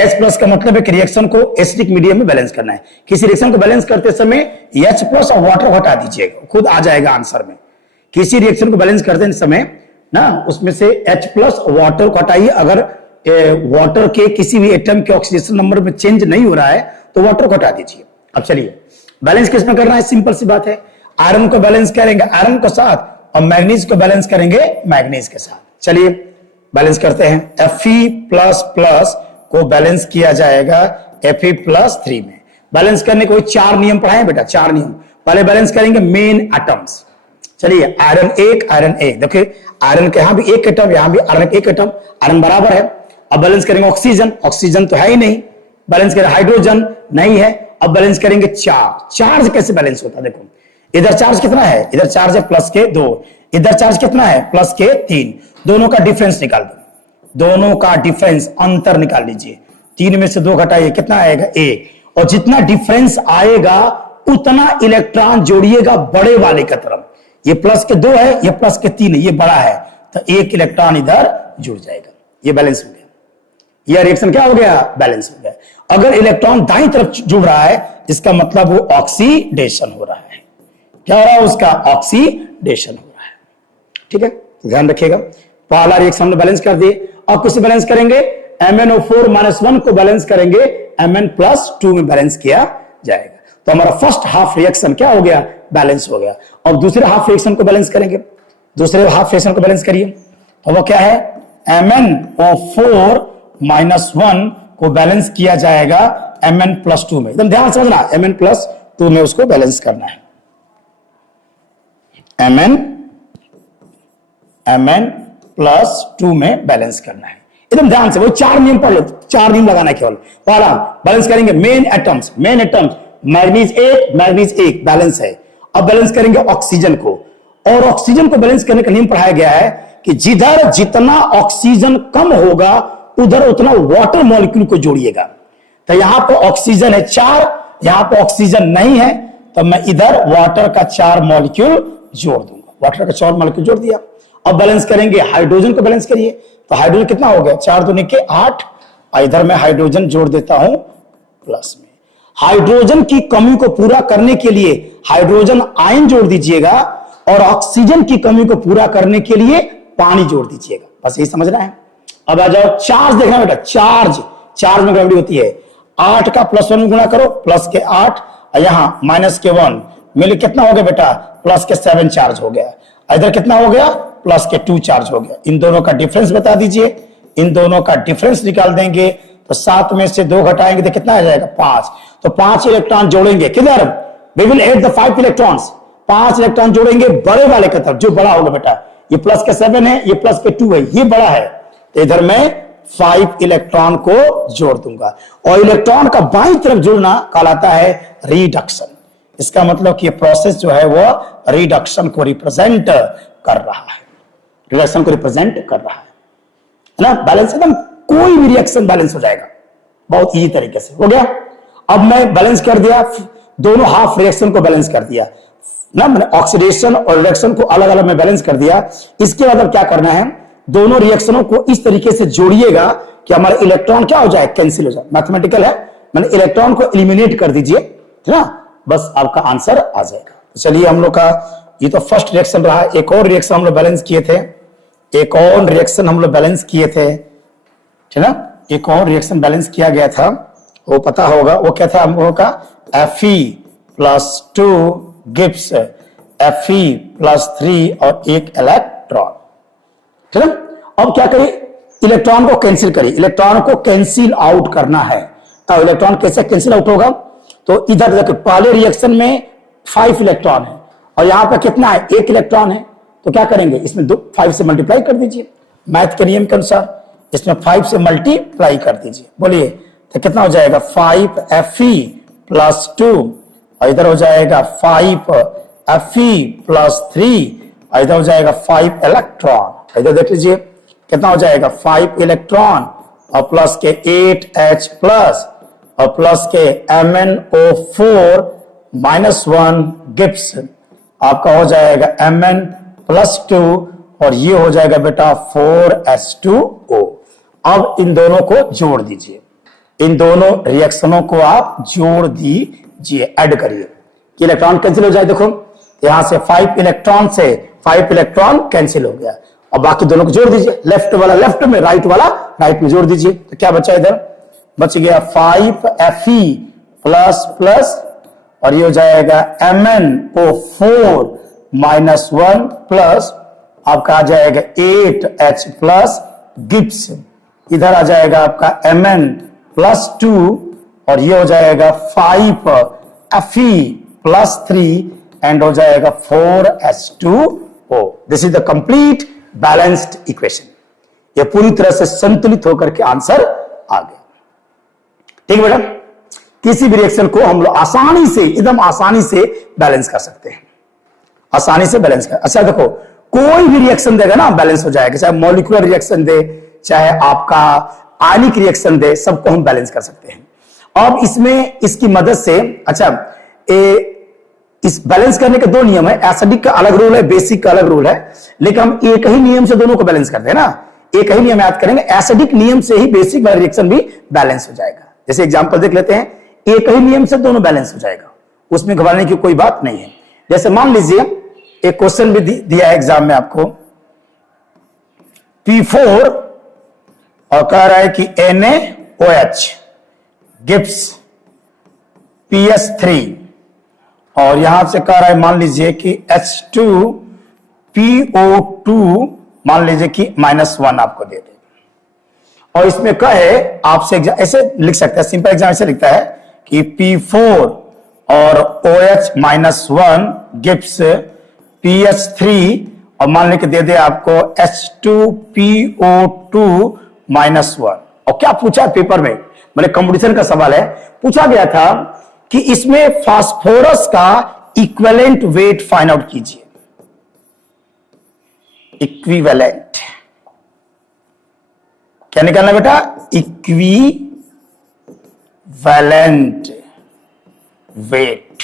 H प्लस का मतलब है कि रिएक्शन को एसिडिक मीडियम में बैलेंस करना है। किसी रिएक्शन को बैलेंस करते समय H प्लस और वाटर हटा दीजिएगा, खुद आ जाएगा आंसर में। किसी रिएक्शन को बैलेंस करते समय ना उसमें से H प्लस वाटर को हटाइए। अगर वाटर के किसी भी एटम के ऑक्सीडेशन नंबर में चेंज नहीं हो रहा है तो वाटर को हटा दीजिए। अब चलिए बैलेंस किस में करना है, सिंपल सी बात है। आयरन को बैलेंस करेंगे आयरन के साथ और मैग्नीज को बैलेंस करेंगे मैग्नीज के साथ। चलिए बैलेंस करते हैं। Fe++ को बैलेंस किया जाएगा Fe+3 में। बैलेंस करने को 4 नियम पढ़ाए बेटा, 4 नियम। पहले बैलेंस करेंगे मेन एटम्स। चलिए आयरन 1 देखिए आयरन के यहां भी एक एटम, यहां भी आयरन एक एटम, आयरन बराबर है। अब बैलेंस करेंगे ऑक्सीजन, ऑक्सीजन तो है ही नहीं। बैलेंस करेंगे हाइड्रोजन, नहीं है। अब बैलेंस करेंगे चार्ज कैसे बैलेंस होता है, देखो इधर चार्ज कितना है, इधर चार्ज है +2, इधर चार्ज कितना है +3। दोनों का डिफरेंस निकाल दो, दोनों का डिफरेंस अंतर निकाल लीजिए। 3 में से 2 घटाइए, कितना आएगा 1। और जितना डिफरेंस आएगा उतना इलेक्ट्रॉन जोड़िएगा बड़े वाले की तरफ। ये +2 है, ये +3 है, ये बड़ा है तो 1 इलेक्ट्रॉन इधर जुड़ जाएगा। ये बैलेंस हो गया, यह रिएक्शन क्या हो गया, बैलेंस हो गया। अगर इलेक्ट्रॉन दाईं तरफ जुड़ रहा है इसका मतलब वो ऑक्सीडेशन हो रहा है। क्या हो रहा है उसका, ऑक्सीडेशन हो रहा है। ठीक है, ध्यान रखिएगा। पहला रिएक्शन हमने बैलेंस कर दिए। अब किसे बैलेंस करेंगे, MnO4-1 को बैलेंस करेंगे Mn+2 में बैलेंस किया जाएगा। तो हमारा फर्स्ट हाफ रिएक्शन क्या हो गया, बैलेंस हो गया। अब दूसरे हाफ रिएक्शन को बैलेंस करेंगे। दूसरे हाफ रिएक्शन को बैलेंस करिए तो वो क्या है, MnO4-1 को बैलेंस किया जाएगा Mn+2 में। एकदम ध्यान समझना, Mn+2 में उसको बैलेंस करना है। Mn+2 में बैलेंस करना है। एकदम ध्यान से, वो 4 नियम पढ़ लो, 4 नियम लगाना है केवल। पहला बैलेंस करेंगे मेन एटम्स मैग्नीज 1 बैलेंस है। अब बैलेंस करेंगे ऑक्सीजन को, और ऑक्सीजन को बैलेंस करने का नियम पढ़ाया गया है कि जिधर जितना ऑक्सीजन कम होगा उधर उतना वाटर मॉलिक्यूल को जोड़िएगा। तो यहां पर ऑक्सीजन है 4, यहां पर ऑक्सीजन नहीं है तो मैं इधर वाटर का 4 मॉलिक्यूल जोड़ दूंगा। वाटर का 4 मॉलिक्यूल जोड़ दिया। अब बैलेंस करेंगे हाइड्रोजन को बैलेंस करिए। तो हाइड्रोजन कितना हो गया, 4 दूनी के 8। इधर मैं हाइड्रोजन जोड़ देता हूं प्लस में। हाइड्रोजन की कमी को पूरा करने के लिए हाइड्रोजन आयन जोड़ दीजिएगा और ऑक्सीजन की कमी को पूरा करने के लिए पानी जोड़ दीजिएगा। बस यही समझना है। अब आ जाओ चार्ज देखना बेटा, चार्ज में ग्रेविटी होती है 8 का +1 में गुणा करो, +8 यहां -1 मिल कितना हो गया बेटा, +7 चार्ज हो गया। इधर कितना हो गया, +2 चार्ज हो गया। इन दोनों का डिफरेंस बता दीजिए। इन दोनों का डिफरेंस निकाल देंगे तो 7 में से 2 घटाएंगे तो कितना आ जाएगा 5। तो 5 इलेक्ट्रॉन जोड़ेंगे किधर, we will add the 5 electrons. 5 electron जोड़ेंगे बड़े वाले की तरफ, जो बड़ा होगा बेटा। ये +7 है, ये +2 है, ये बड़ा है तो इधर मैं 5 इलेक्ट्रॉन को जोड़ दूंगा। और इलेक्ट्रॉन का बाईं तरफ जुड़ना कहलाता है रिडक्शन। इसका मतलब कि ये प्रोसेस जो है वो रिडक्शन को रिप्रेजेंट कर रहा है, रिडक्शन को रिप्रेजेंट कर रहा है ना। बैलेंस एकदम, कोई भी रिएक्शन बैलेंस हो जाएगा बहुत इजी तरीके से। हो गया। अब मैं बैलेंस कर दिया, दोनों हाफ रिएक्शन को बैलेंस कर दिया ना, मैंने ऑक्सीडेशन और रिडक्शन को अलग अलग में बैलेंस कर दिया। इसके बाद अब क्या करना है, दोनों रिएक्शनों को इस तरीके से जोड़िएगा कि हमारा इलेक्ट्रॉन क्या हो जाए, कैंसिल हो जाए। मैथमेटिकल है, मैंने इलेक्ट्रॉन को एलिमिनेट कर दीजिए, है ना, बस आपका आंसर आ जाएगा। तो चलिए हम लोग का ये तो फर्स्ट रिएक्शन रहा। एक और रिएक्शन हम लोग बैलेंस किए थे, एक और रिएक्शन हम लोग बैलेंस किए थे, ठीक है ना। एक और रिएक्शन बैलेंस किया गया था, वो पता होगा, वो क्या था हम लोगों का, Fe+2 गिव्स Fe+3 और 1 इलेक्ट्रॉन, ठीक है। अब क्या करिए, इलेक्ट्रॉन को कैंसिल करिए। इलेक्ट्रॉन को कैंसिल आउट करना है। तो इलेक्ट्रॉन कैसे कैंसिल आउट होगा, तो इधर देखिए पहले रिएक्शन में 5 इलेक्ट्रॉन है और यहां पर कितना है, 1 इलेक्ट्रॉन है। तो क्या करेंगे, इसमें 5 से मल्टीप्लाई कर दीजिए मैथ के नियम के अनुसार। इसमें 5 से मल्टीप्लाई कर दीजिए, बोलिए तो कितना हो जाएगा 5Fe+2 और इधर हो जाएगा 5Fe+3 और इधर हो जाएगा 5 इलेक्ट्रॉन। इधर देख लीजिए कितना हो जाएगा 5 इलेक्ट्रॉन और प्लस के 8H प्लस और प्लस के MnO4 -1 गिब्स आपका हो जाएगा Mn+2 और ये हो जाएगा बेटा 4H2O। अब इन दोनों को जोड़ दीजिए, इन दोनों रिएक्शनों को आप जोड़ दीजिए, ऐड करिए, इलेक्ट्रॉन कैंसिल हो जाए। देखो यहां से 5 इलेक्ट्रॉन से 5 इलेक्ट्रॉन कैंसिल हो गया और बाकी दोनों को जोड़ दीजिए, लेफ्ट वाला लेफ्ट में, राइट वाला राइट में जोड़ दीजिए। तो क्या बचा इधर, बच गया 5Fe प्लस प्लस और ये हो जाएगा MnO4 -1 प्लस आपका आ जाएगा 8H प्लस गिब्स, इधर आ जाएगा आपका Mn+2 और ये हो जाएगा 5Fe +3 एंड हो जाएगा 4H2O। This is the complete balanced equation. ये पूरी तरह से संतुलित होकर के आंसर आ गया। ठीक है बेटा, किसी भी रिएक्शन को हम लोग आसानी से, एकदम आसानी से बैलेंस कर सकते हैं, आसानी से बैलेंस कर। अच्छा देखो, कोई भी रिएक्शन देगा ना बैलेंस हो जाएगा, चाहे मॉलिक्यूलर रिएक्शन दे, चाहे आपका आयनिक रिएक्शन दे, सबको हम बैलेंस कर सकते हैं। अब इसमें इसकी मदद से, अच्छा इस बैलेंस करने के दो नियम है, एसिडिक का अलग रूल है, बेसिक का अलग रूल है, लेकिन हम एक ही नियम से दोनों को बैलेंस करते हैं ना, एक ही नियम याद करेंगे, एसिडिक नियम से ही बेसिक वाला रिएक्शन भी बैलेंस हो जाएगा। जैसे एग्जांपल देख लेते हैं, एक ही नियम से दोनों बैलेंस हो जाएगा, उसमें घबराने की कोई बात नहीं है। जैसे मान लीजिए एक क्वेश्चन भी दिया है एग्जाम में आपको, P4 और कह रहा है कि NaOH गिव्स PS3 और यहां से कह रहा है मान लीजिए कि H2PO2 मान लीजिए कि -1 आपको दे दे, और इसमें कहे आपसे ऐसे लिख सकते हैं, सिंपल एग्जाम ऐसे लिखता है कि P4 और OH -1 गिव्स PS3 और मान लेके दे दे आपको H2PO2 -1। और क्या पूछा है पेपर में, मैंने कंपटीशन का सवाल है, पूछा गया था कि इसमें फास्फोरस का इक्विवेलेंट वेट फाइंड आउट कीजिए। इक्विवेलेंट क्या निकालना बेटा, इक्विवेलेंट वेट,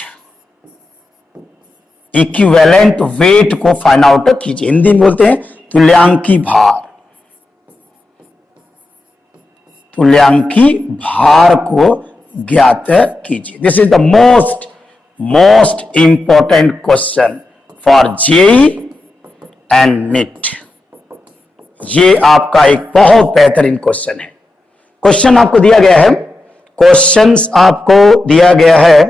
इक्विवेलेंट वेट को फाइंड आउट कीजिए। हिंदी में बोलते हैं तुल्यांकी भार, तुल्यांकी भार को ज्ञात कीजिए। This is the most important question for JEE and NEET. ये आपका एक बहुत बेहतरीन क्वेश्चन है। क्वेश्चन आपको दिया गया है, क्वेश्चंस आपको दिया गया है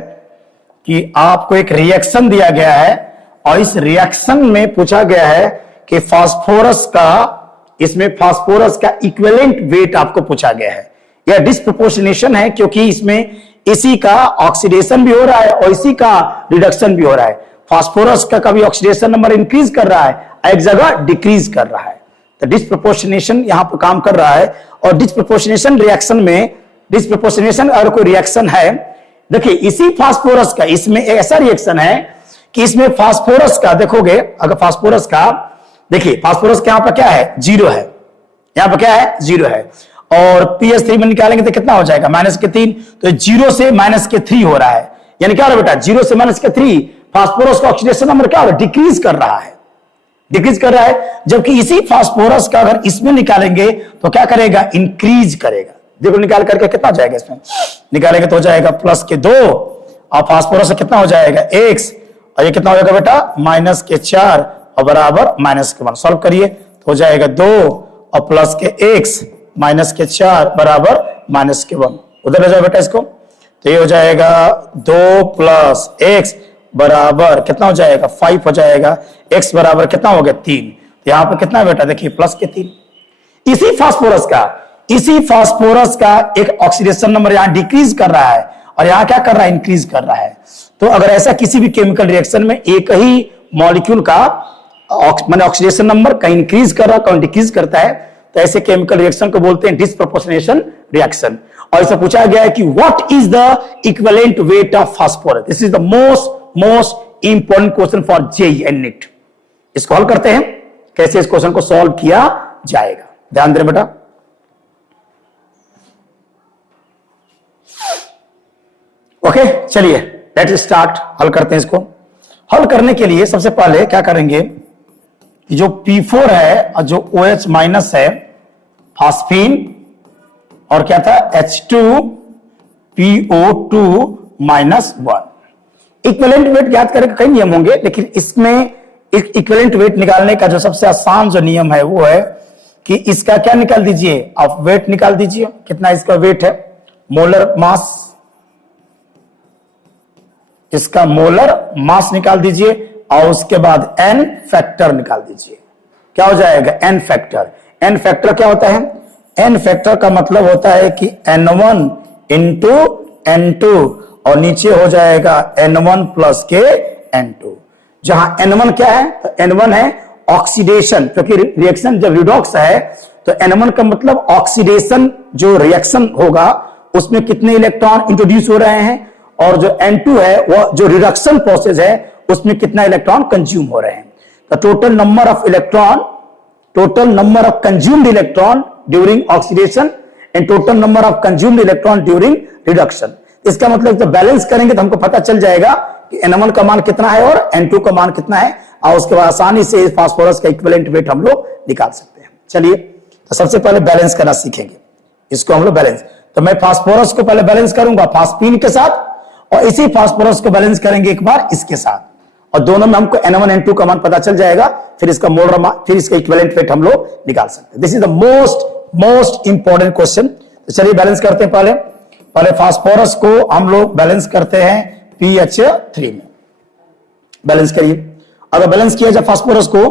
कि आपको एक रिएक्शन दिया गया है और इस रिएक्शन में पूछा गया है कि फास्फोरस का, इसमें फास्फोरस का इक्विवेलेंट वेट आपको पूछा गया है। यह डिस्प्रोपोर्शनेशन है क्योंकि इसमें इसी का ऑक्सीडेशन भी हो रहा है और इसी का रिडक्शन भी हो रहा है। फास्फोरस का कभी ऑक्सीडेशन नंबर इंक्रीज कर रहा है, एक जगह डिक्रीज कर रहा है, तो डिस्प्रोपोर्शनेशन यहां पर काम कर रहा है। और डिस्प्रोपोर्शनेशन रिएक्शन में, डिस्प्रोपोर्शनेशन अगर कोई रिएक्शन है, देखिए इसी फास्फोरस का, इसमें ऐसा रिएक्शन है कि इसमें फास्फोरस का देखोगे, अगर फास्फोरस का देखिए, फास्फोरस के यहां पर क्या है, 0 है, यहां पर क्या है, 0 है, और PS3 में निकालेंगे तो कितना हो जाएगा, -3, तो 0 से -3 हो रहा है, यानी क्या हो रहा है बेटा, 0 से -3, फास्फोरस का ऑक्सीडेशन नंबर क्या हो रहा है, डिक्रीज कर रहा है, डिक्रीज कर रहा है। जबकि इसी फास्फोरस का अगर इसमें निकालेंगे तो क्या करेगा, इंक्रीज करेगा। देखो निकाल करके कितना जाएगा, इसमें निकालेंगे तो हो जाएगा +2 और फास्फोरस से कितना हो जाएगा, x, और ये कितना हो जाएगा बेटा, -4 और बराबर -1। सॉल्व करिए तो हो जाएगा 2 और +x -4 बराबर -1। उधर ले जाओ बेटा इसको, तो ये हो जाएगा 2 + x बराबर कितना हो जाएगा, 5 हो जाएगा, x बराबर कितना हो गया, 3। तो यहां पर कितना है बेटा, देखिए +3। इसी फास्फोरस का एक ऑक्सीडेशन नंबर यहां डिक्रीज कर रहा है और यहां क्या कर रहा है, इंक्रीज कर रहा है। तो अगर ऐसा किसी भी केमिकल रिएक्शन में एक ही मॉलिक्यूल का माने ऑक्सीडेशन नंबर कहीं इंक्रीज कर रहा है, कहीं डिक्रीज करता है, तो ऐसे केमिकल रिएक्शन को बोलते हैं डिस्प्रोपोर्शनेशन रिएक्शन। और इसे पूछा गया है कि what is the equivalent weight of phosphorus. This is the most important question for JEE and NEET. इसको हल करते हैं, कैसे इस क्वेश्चन को सॉल्व किया जाएगा, ध्यान दें बेटा। ओके, चलिए लेट स्टार्ट, हल करते हैं इसको। हल करने के लिए सबसे पहले क्या करेंगे, जो P4 है और जो OH माइनस है, फास्फीन, और क्या था H2PO2 माइनस 1। इक्विवेलेंट वेट ज्ञात करने के कई नियम होंगे, लेकिन इसमें इक्विवेलेंट वेट निकालने का जो सबसे आसान जो नियम है वो है कि इसका क्या निकाल दीजिए, आप वेट निकाल दीजिए, कितना इसका वेट है, मोलर मास, इसका मोलर मास निकाल दीजिए, और उसके बाद एन फैक्टर निकाल दीजिए। क्या हो जाएगा, एन फैक्टर। एन फैक्टर क्या होता है, एन फैक्टर का मतलब होता है कि N1 इंटू N2, और नीचे हो जाएगा N1 प्लस के N2। जहां N1 क्या है, तो N1 है ऑक्सीडेशन, क्योंकि रिएक्शन जब रिडॉक्स है तो N1 का मतलब ऑक्सीडेशन, जो रिएक्शन होगा उसमें कितने इलेक्ट्रॉन इंट्रोड्यूस हो रहे हैं, और जो N2 है वो जो रिडक्शन प्रोसेस है उसमें कितना इलेक्ट्रॉन कंज्यूम हो रहे हैं। तो total number of electron, total number of consumed electron during oxidation and total number of consumed electron during reduction. इसका मतलब जब बैलेंस करेंगे तो हमको पता चल जाएगा कि N1 का मान कितना है और N2 का मान कितना है, और उसके बाद आसानी से फास्फोरस का इक्विवेलेंट वेट हम लोग निकाल सकते हैं। चलिए, तो सबसे पहले बैलेंस करना सीखेंगे, इसको हम लोग बैलेंस। तो मैं फास्फोरस को पहले बैलेंस करूंगा फास्फीन के साथ, और इसी फास्फोरस को बैलेंस करेंगे एक बार इसके साथ, और दोनों में हमको N1 N2 का मान पता चल जाएगा, फिर इसका मोलर मान, फिर इसका इक्विवेलेंट वेट हम लोग निकाल सकते हैं। This is the most important question. तो चलिए बैलेंस करते हैं। पहले फास्फोरस को हम लोग बैलेंस करते हैं PH3 में। बैलेंस करिए। अगर बैलेंस किया जाए फास्फोरस को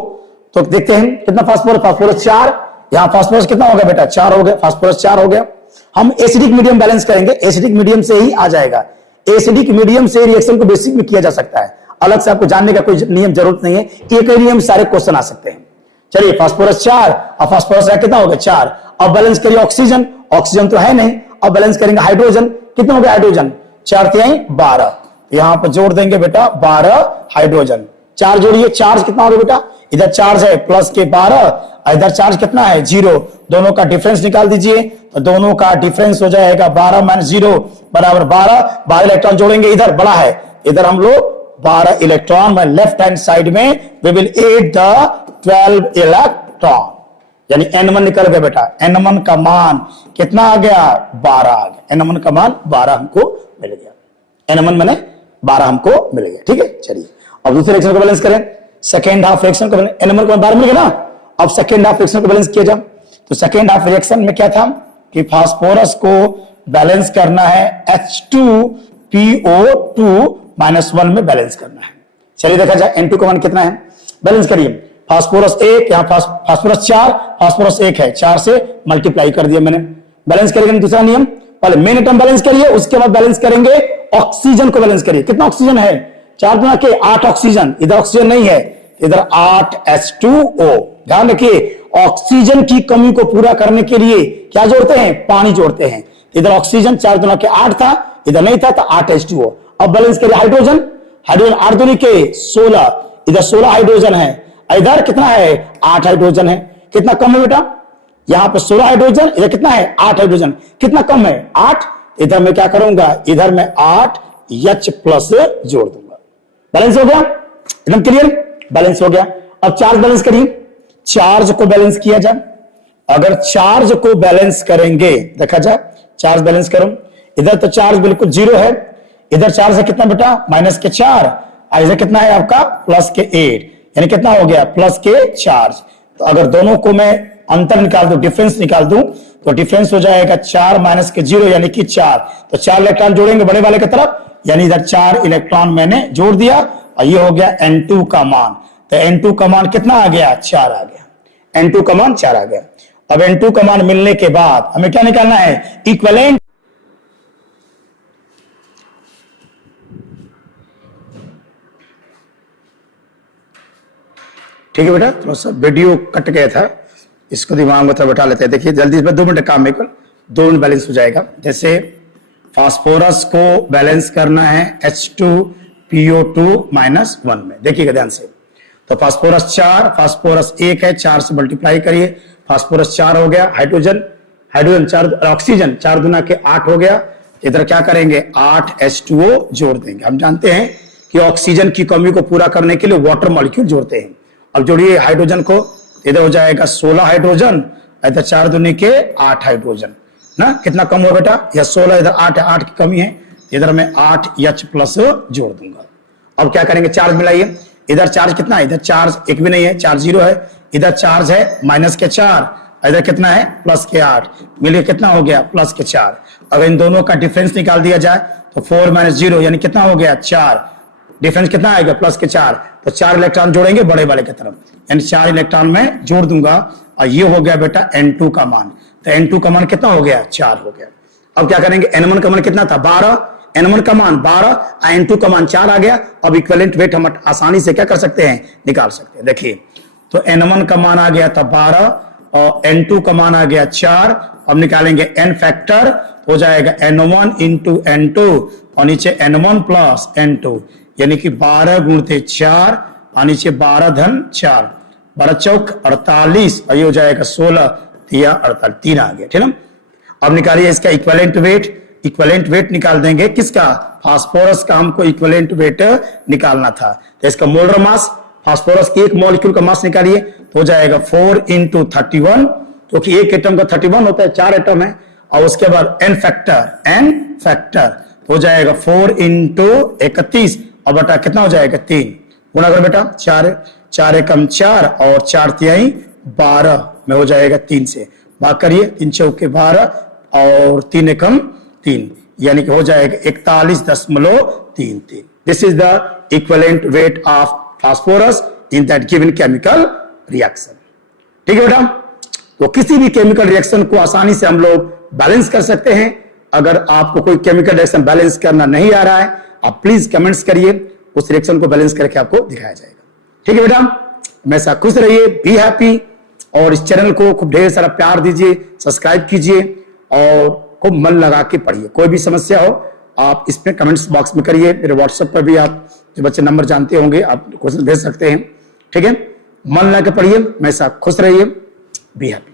तो देखते हैं कितना फास्फोरस 4, यहां फास्फोरस कितना हो गया बेटा, 4 हो गया, फास्फोरस 4 हो गया। हम एसिडिक मीडियम बैलेंस करेंगे, एसिडिक मीडियम से ही आ जाएगा। एसिडिक मीडियम से रिएक्शन को बेसिक में किया जा सकता है, अलग से आपको जानने का कोई नियम जरूरत नहीं है, एक ही नियम सारे क्वेश्चन आ सकते हैं। चलिए, फास्फोरस 4 और फास्फोरस कितना हो गया 4। अब बैलेंस करिए ऑक्सीजन, ऑक्सीजन तो है नहीं। अब बैलेंस करेंगे हाइड्रोजन, कितना हो गया हाइड्रोजन, 4 3 12, यहां पर जोड़ देंगे बेटा 12 हाइड्रोजन। 4 जोड़िए, चार्ज कितना हो गया बेटा, इधर चार्ज है प्लस के 12, इधर चार्ज कितना है 0, दोनों का डिफरेंस निकाल दीजिए, तो दोनों का डिफरेंस हो जाएगा 12 माइनस 0 बराबर 12। 12 इलेक्ट्रॉन जोड़ेंगे, इधर बड़ा है, इधर हम लोग 12 इलेक्ट्रॉन में लेफ्ट हैंड साइड में we will add the 12 electron, यानी N1 निकल गया बेटा। N1 का मान कितना आ गया, 12 आ गया। N1 का मान 12 हमको मिल गया, N1 मैंने 12 हमको मिल गया। ठीक है, चलिए अब दूसरे रिएक्शन को बैलेंस करें। सेकेंड हाफ रिएक्शन को N1 को 12 मिल गया ना। अब सेकेंड हाफ रिएक्शन को बैलेंस किया जाए, तो सेकेंड हाफ रिएक्शन में क्या था कि फास्फोरस को बैलेंस करना है H2PO2 माइनस 1 में बैलेंस करना है। चलिए देखा जाए N2 का मान कितना है, बैलेंस करिए। फास्फोरस 1, यहां फास्फोरस 4, फास्फोरस 1 है, 4 से मल्टीप्लाई कर दिया मैंने। बैलेंस करेंगे दूसरा नियम, पहले मेन एटम बैलेंस करिए, उसके बाद बैलेंस करेंगे ऑक्सीजन को बैलेंस करिए। कितना ऑक्सीजन है, 4 गुना के 8 ऑक्सीजन, इधर ऑक्सीजन नहीं है, इधर 8 H2O। ध्यान रखिए, ऑक्सीजन की कमी को पूरा करने के लिए क्या जोड़ते हैं, पानी जोड़ते हैं। इधर ऑक्सीजन 4 गुना के 8 था, इधर नहीं था, तो 8 H2O। अब बैलेंस करिए हाइड्रोजन, हाइड्रोजन 8 दूनी के 16, इधर 16 हाइड्रोजन है, इधर कितना है 8 हाइड्रोजन है। कितना कम है बेटा, यहां पर 16 हाइड्रोजन, इधर कितना है 8 हाइड्रोजन, कितना कम है 8। इधर मैं क्या करूंगा, इधर मैं 8 H प्लस जोड़ दूंगा। बैलेंस हो गया, एकदम क्लियर, बैलेंस हो गया। अब चार्ज बैलेंस करिए, चार्ज को बैलेंस किया जाए। अगर चार्ज को बैलेंस करेंगे, देखा जाए चार्ज बैलेंस करो, इधर तो चार्ज बिल्कुल 0 है, इधर चार्ज है कितना बेटा माइनस के 4, इधर कितना है आपका प्लस के 8, यानी कितना हो गया प्लस के चार्ज। तो अगर दोनों को मैं अंतर निकाल दूं, डिफरेंस निकाल दूं, तो डिफरेंस हो जाएगा 4 माइनस के 0 यानी कि 4। तो 4 इलेक्ट्रॉन जोड़ेंगे बड़े वाले की तरफ, यानी इधर 4 इलेक्ट्रॉन मैंने जोड़ दिया, और ये हो गया N2 का मान। तो N2 का मान कितना आ गया 4 आ गया, N2 का मान 4 आ गया। अब N2 का मान मिलने के बाद हमें क्या निकालना है, इक्विवेलेंट। ठीक है बेटा, थोड़ा सा वीडियो कट गया था, इसको दिमाग में थोड़ा बैठा लेते हैं। देखिए जल्दी से 2 मिनट काम में 2 मिनट बैलेंस हो जाएगा। जैसे फास्फोरस को बैलेंस करना है H2PO2 माइनस 1 में, देखिएगा ध्यान से। तो फास्फोरस 4, फास्फोरस 1 है, 4 से मल्टीप्लाई करिए, फास्फोरस 4 हो गया, हाइड्रोजन 4, ऑक्सीजन 4 दुना के 8 हो गया, इधर क्या करेंगे 8H2O जोड़ देंगे। हम जानते हैं कि ऑक्सीजन की कमी को पूरा करने के लिए वाटर मॉलिक्यूल जोड़ते हैं। अब जोड़िए हाइड्रोजन को, इधर हो जाएगा 16 हाइड्रोजन, इधर 4 दूनी के 8 हाइड्रोजन ना। कितना कम हुआ बेटा, यह 16, इधर 8 है, 8 की कमी है, इधर मैं 8H प्लस जोड़ दूंगा। अब क्या करेंगे, चार्ज मिलाइए। इधर चार्ज कितना है, इधर चार्ज एक भी नहीं है, चार्ज 0 है। इधर चार्ज है -4, इधर कितना है +8, मिलिए कितना हो गया +4। अगर इन दोनों का डिफरेंस निकाल दिया जाए तो 4 - 0 यानी कितना हो गया 4। डिफरेंस कितना आएगा +4, तो 4 इलेक्ट्रॉन जोड़ेंगे बड़े वाले की तरफ, यानी 4 इलेक्ट्रॉन में जोड़ दूंगा और ये हो गया बेटा N2 का मान। तो N2 का मान कितना हो गया 4 हो गया। अब क्या करेंगे, N1 का मान कितना था 12, N1 का मान 12, N2 का मान 4 आ गया। अब इक्विवेलेंट वेट हम आसानी से क्या कर सकते हैं, निकाल सकते हैं। देखिए तो N1 का मान आ गया था 12 और N2 का मान आ गया 4। अब निकालेंगे N फैक्टर, हो जाएगा N1 × N2 और नीचे N1 + N2 यानी कि 12 × 4 और नीचे 12 धन 4, 12 चौक 48 और ये हो जाएगा 16 तिया 48, 3 आ गया, ठीक है। अब निकालिए इसका इक्विवेलेंट वेट। इक्विवेलेंट वेट निकाल देंगे किसका, फास्फोरस का हमको इक्विवेलेंट वेट निकालना था। तो इसका मोलर मास, फास्फोरस की एक मॉलिक्यूल का मास निकालिए, तो हो जाएगा 4 × 31, क्योंकि एक एटम का 31 होता है, 4 एटम है। और उसके बाद N फैक्टर हो जाएगा 4 × 31 और बटा कितना हो जाएगा 3, गुणा करो बेटा 4 एकम 4 और 4 तिहाई 12 में हो जाएगा 3 से भाग करिए, 3 चौके 12 और 3 एकम 3 यानी कि हो जाएगा 41.33। This is the equivalent weight of phosphorus in that given chemical reaction. ठीक है बेटा, तो किसी भी केमिकल रिएक्शन को आसानी से हम लोग बैलेंस कर सकते हैं। अगर आपको कोई केमिकल रिएक्शन बैलेंस करना नहीं आ रहा है, आप प्लीज कमेंट्स करिए, उस रिएक्शन को बैलेंस करके आपको दिखाया जाएगा। ठीक है बेटा, हमेशा खुश रहिए, बी हैप्पी, और इस चैनल को खूब ढेर सारा प्यार दीजिए, सब्सक्राइब कीजिए और खूब मन लगा के पढ़िए। कोई भी समस्या हो आप इसमें कमेंट्स बॉक्स में करिए। मेरे व्हाट्सएप पर भी आप जो बच्चे नंबर जानते होंगे आप क्वेश्चन भेज सकते हैं। ठीक है, मन लगा के पढ़िए, हमेशा खुश रहिए, बी हैप्पी।